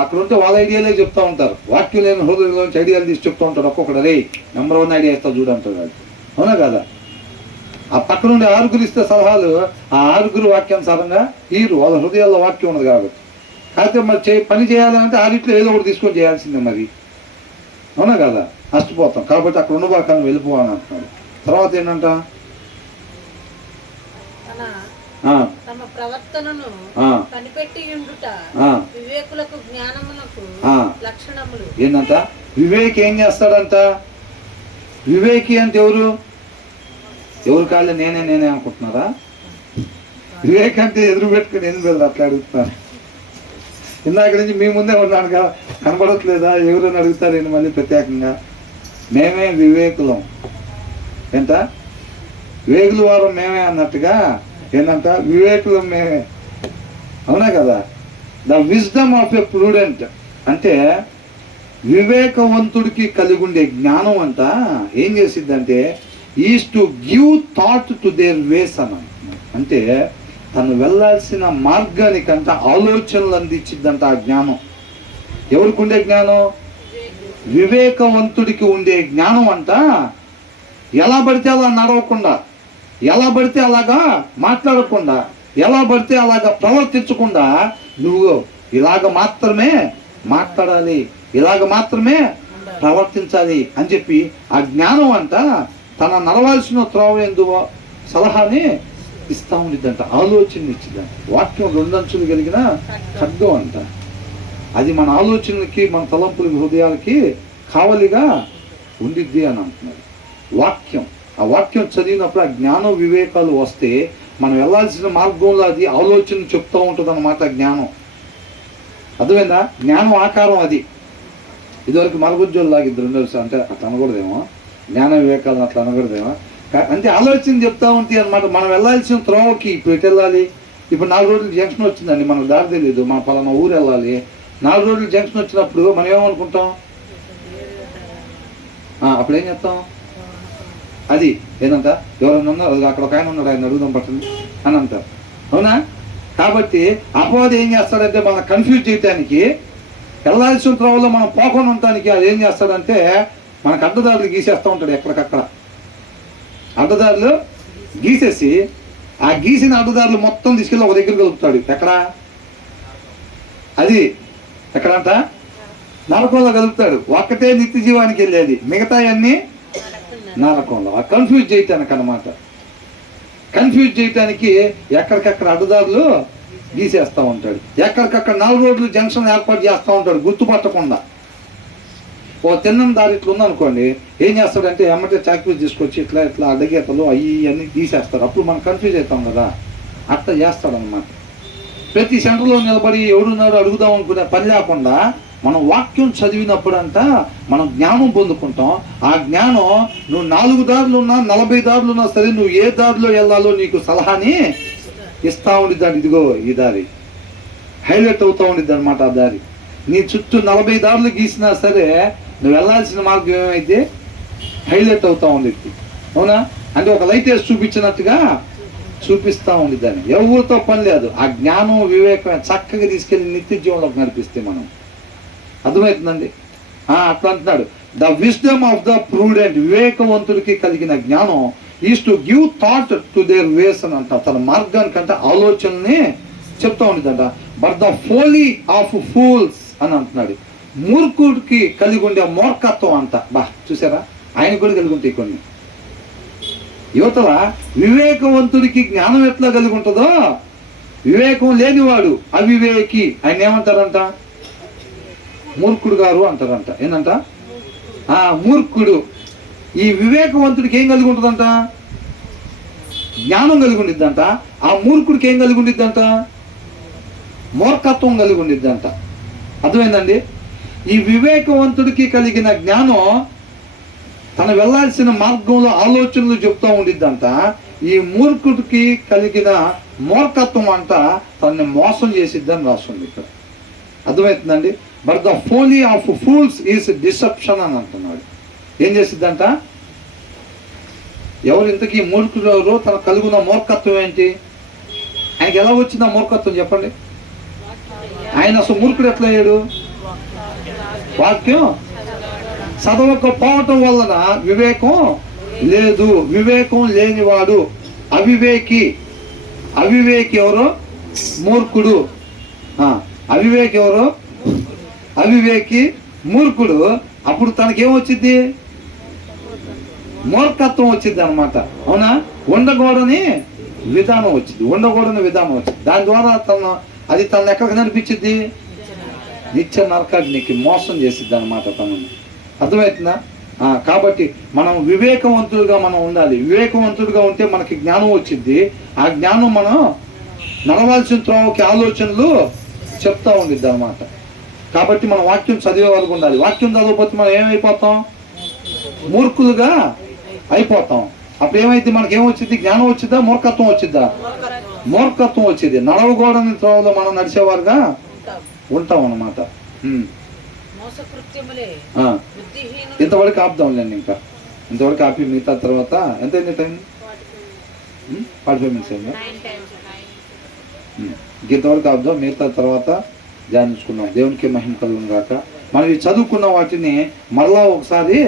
అక్కడ ఉంటే వాళ్ళ ఐడియాలే చెప్తా ఉంటారు. వాక్యం లేని హృదయంలోంచి ఐడియాలు తీసి చెప్తూ ఉంటారు. ఒక్కొక్కడు రే నెంబర్ 1 ఐడియా ఇస్తా చూడంటారు. అది అవునా కదా? ఆ పక్క నుండి 6 ఇస్తే సలహాలు, ఆ 6 వాక్యానుసారంగా వాళ్ళ హృదయాల్లో వాక్యం ఉన్నది కాబట్టి. అయితే మరి పని చేయాలంటే 6 ఏదో ఒకటి తీసుకొని చేయాల్సిందే మరి. అవునా కదా? నష్టపోతాం. కాబట్టి అక్కడ ఉండబాకాన్ని వెళ్ళిపోవాలని అంటున్నాడు. తర్వాత ఏంటంట? తమ ప్రవర్తనను కనిపెట్టి ఉండుట వివేకులకు జ్ఞానమునకు లక్షణములు. ఏంటంట? వివేకి ఏం చేస్తాడంట? వివేకి అంటే ఎవరు కాళ్ళు నేనే అనుకుంటున్నారా? వివేక్ అంటే ఎదురు పెట్టుకుని ఎందుకు అట్లా అడుగుతున్నారు? ఇందాక నుంచి మీ ముందే ఉన్నాను కదా, కనపడట్లేదా? ఎవరైనా అడుగుతారేంటి మళ్ళీ ప్రత్యేకంగా? మేమే వివేకులం. ఎంత వివేకుల వారం మేమే అన్నట్టుగా ఏంటంట? వివేకులం మేమే. అవునా కదా? The wisdom of a prudent అంటే వివేకవంతుడికి కలిగి ఉండే జ్ఞానం అంట ఏం చేసిద్దంటే is to give thought to their ways అని. అంటే తను వెళ్ళాల్సిన మార్గానికంట ఆలోచనలు అందించిద్దంట ఆ జ్ఞానం. ఎవరికి ఉండే జ్ఞానం? వివేకవంతుడికి ఉండే జ్ఞానం అంట ఎలా పడితే అలా నడవకుండా, ఎలా పడితే అలాగా మాట్లాడకుండా, ఎలా పడితే అలాగా ప్రవర్తించకుండా నువ్వు ఇలాగ మాత్రమే మాట్లాడాలి, ఇలాగ మాత్రమే ప్రవర్తించాలి అని చెప్పి ఆ జ్ఞానం అంట తన నడవాల్సిన త్రోవ ఎందువో సలహాని ఇస్తా ఉండిద్దంట, ఆలోచన ఇచ్చిద్దంట. వాక్యం 2 అంచులు కలిగిన ఖడ్గం అంట. అది మన ఆలోచనలకి, మన తలంపులకి, హృదయాలకి కావలిగా ఉండిద్ది అని అంటున్నారు. వాక్యం, ఆ వాక్యం చదివినప్పుడు ఆ జ్ఞానం వివేకాలు వస్తే మనం వెళ్ళాల్సిన మార్గంలో అది ఆలోచన చెప్తూ ఉంటుంది అన్నమాట. జ్ఞానం అర్థమైందా? జ్ఞానం ఆకారం అది. ఇదివరకు మరుగుజ్జోళ్ళలాగా 2 ఉండొచ్చు అంటే అట్లా అనకూడదేమో, జ్ఞాన వివేకాలను అట్లా అనకూడదేమో. అంటే ఆలోచన చెప్తా ఉంటాయి అనమాట. మనం వెళ్ళాల్సిన త్రోవకి ఇప్పుడు ఎటు వెళ్ళాలి? ఇప్పుడు 4 రోడ్లు జంక్షన్ వచ్చిందండి, మనకు దారి తెలియదు, మన పలానా ఊరు వెళ్ళాలి. 4 రోడ్లు జంక్షన్ వచ్చినప్పుడు మనం ఏమనుకుంటాం? అప్పుడు ఏం చేస్తాం? అది ఏంటంట, ఎవరైనా ఉన్నారు అక్కడ ఒక ఆయన ఉన్నాడు, ఆయన అడుగుదాం పట్టండి అని అంటారు. అవునా? కాబట్టి అపవాది ఏం చేస్తాడంటే మనం కన్ఫ్యూజ్ చేయడానికి, వెళ్ళాల్సిన త్రోవలో మనం పోకుండా ఉండటానికి అది ఏం చేస్తాడంటే మనకు అడ్డదారులు గీసేస్తూ ఉంటాడు. ఎక్కడికక్కడ అడ్డదారులు గీసేసి ఆ గీసిన అడ్డదారులు మొత్తం తీసుకెళ్ళి ఒక దగ్గర కలుపుతాడు. ఎక్కడ? అది ఎక్కడంట? నరకంలో కలుపుతాడు. ఒక్కటే నిత్య జీవానికి వెళ్ళేది, మిగతా అన్నీ నరకంలో. ఆ కన్ఫ్యూజ్ చేయటానికి అన్నమాట. కన్ఫ్యూజ్ చేయటానికి ఎక్కడికక్కడ అడ్డదారులు గీసేస్తూ ఉంటాడు. ఎక్కడికక్కడ 4 రోడ్లు జంక్షన్ ఏర్పాటు చేస్తూ ఉంటాడు గుర్తుపట్టకుండా. ఓ తిన్నం దారి ఇట్లా ఉందనుకోండి, ఏం చేస్తాడంటే ఎమ్మటే చాక్పీస్ తీసుకొచ్చి ఇట్లా ఇట్లా అడ్డగీతలు అన్నీ తీసేస్తాడు. అప్పుడు మనం కన్ఫ్యూజ్ అవుతాం కదా, అట్లా చేస్తాడనమాట. ప్రతి సెంటర్లో నిలబడి ఎవడున్నాడు అడుగుదాం అనుకునే పని లేకుండా మనం వాక్యం చదివినప్పుడంట మనం జ్ఞానం పొందుకుంటాం. ఆ జ్ఞానం నువ్వు 4 దారులు ఉన్నా 40 దారులు ఉన్నా సరే, నువ్వు ఏ దారిలో వెళ్ళాలో నీకు సలహాని ఇస్తా ఉండిద్దాన్ని. ఇదిగో ఈ దారి హైలైట్ అవుతూ ఉండిద్ది అనమాట. ఆ దారి నీ చుట్టూ 40 దారులు గీసినా సరే నువ్వు వెళ్ళాల్సిన మార్గం ఏమైతే హైలైట్ అవుతూ ఉండిద్ది. అవునా? అంటే ఒక లైట్ వేసి చూపించినట్టుగా చూపిస్తూ ఉండిద్దాన్ని. ఎవరితో పని లేదు. ఆ జ్ఞానం వివేకం చక్కగా తీసుకెళ్ళి నిత్య జీవంలోకి నడిపిస్తే మనం. అర్థమవుతుందండి? అట్లా అంటున్నాడు, the wisdom of the prudent, వివేకవంతుడికి కలిగిన జ్ఞానం is to give thought to their ways అని అంట. తన మార్గానికంటే ఆలోచనని చెప్తా ఉండిద్దంట. But the folly of fools అని అంటున్నాడు. మూర్ఖుడికి కలిగి ఉండే మూర్ఖత్వం అంట. చూసారా? ఆయన కూడా కలిగి ఉంటాయి కొన్ని. యువతల వివేకవంతుడికి జ్ఞానం ఎట్లా కలిగి ఉంటుందో, వివేకం లేనివాడు అవివేకి, ఆయన ఏమంటారంట? మూర్ఖుడు గారు అంటారంట. ఏంటంట? మూర్ఖుడు. ఈ వివేకవంతుడికి ఏం కలిగి ఉంటుందంట? జ్ఞానం కలిగి ఉండిద్దంట. ఆ మూర్ఖుడికి ఏం కలిగి ఉండిద్దంట? మూర్ఖత్వం కలిగి ఉండిద్దంట. అర్థమైందండి? ఈ వివేకవంతుడికి కలిగిన జ్ఞానం తను వెళ్ళాల్సిన మార్గంలో ఆలోచనలు చెప్తూ ఉండిద్దంట. ఈ మూర్ఖుడికి కలిగిన మూర్ఖత్వం అంట తనని మోసం చేసిద్దని రాస్తుంది ఇక్కడ. అర్థమవుతుందండి? But the folly of fools is deception అని అంటున్నాడు. ఏం చేసిద్దంట? ఎవరు ఇంతకీ మూర్ఖుడు ఎవరు? తనకు కలుగున్న మూర్ఖత్వం ఏంటి? ఆయనకి ఎలా వచ్చింది ఆ మూర్ఖత్వం చెప్పండి? ఆయన అసలు మూర్ఖుడు ఎట్లా అయ్యాడు? వాక్యం చదవకపోవటం వలన వివేకం లేదు. వివేకం లేనివాడు అవివేకి. అవివేకి ఎవరు? మూర్ఖుడు. అవివేకి ఎవరు? అవివేకి మూర్ఖుడు. అప్పుడు తనకేమొచ్చింది? మూర్ఖత్వం వచ్చింది అనమాట. అవునా? ఉండకూడని విధానం వచ్చింది. ఉండకూడని విధానం వచ్చింది. దాని ద్వారా అది తనను ఎక్కడికి నడిపించింది? నిత్య నరకాగ్నికి మోసం చేసిద్ది అనమాట తనని. అర్థమవుతుందా? కాబట్టి మనం వివేకవంతులుగా మనం ఉండాలి. వివేకవంతుడిగా ఉంటే మనకి జ్ఞానం వచ్చింది. ఆ జ్ఞానం మనం నడవాల్సిన త్రోవకి ఆలోచనలు చెప్తా ఉండిద్ది అనమాట. కాబట్టి మనం వాక్యం చదివే వరకు ఉండాలి. వాక్యం చదవకపోతే మనం ఏమైపోతాం? మూర్ఖులుగా అయిపోతాం. అప్పుడు ఏమైంది? మనకి ఏమొచ్చింది? జ్ఞానం వచ్చిద్దా? మూర్ఖత్వం వచ్చిద్దా? మూర్ఖత్వం వచ్చేది. నడవకూడని త్రోవలో మనం నడిచేవారుగా ఉంటాం అన్నమాట. ఇంతవరకు ఆపుదాంలేండి. ఇంకా ఇంతవరకు ఆపి మిగతా తర్వాత ఎంత అయింది టైం? 45 minutes అయిందా? ఇంతవరకు ఆపుదాం. మిగతా తర్వాత ధ్యానించుకున్నాం. దేవునికి మహిమ కలుగును గాక. మనం ఈ చదువుకున్న వాటిని మరలా ఒకసారి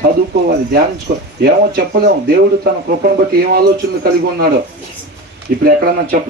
చదువుకోవాలి, ధ్యానించుకో. ఏమో చెప్పలేము. దేవుడు తన కృపను బట్టి ఏం ఆలోచనలు కలిగి ఉన్నాడో. ఇప్పుడు ఎక్కడన్నా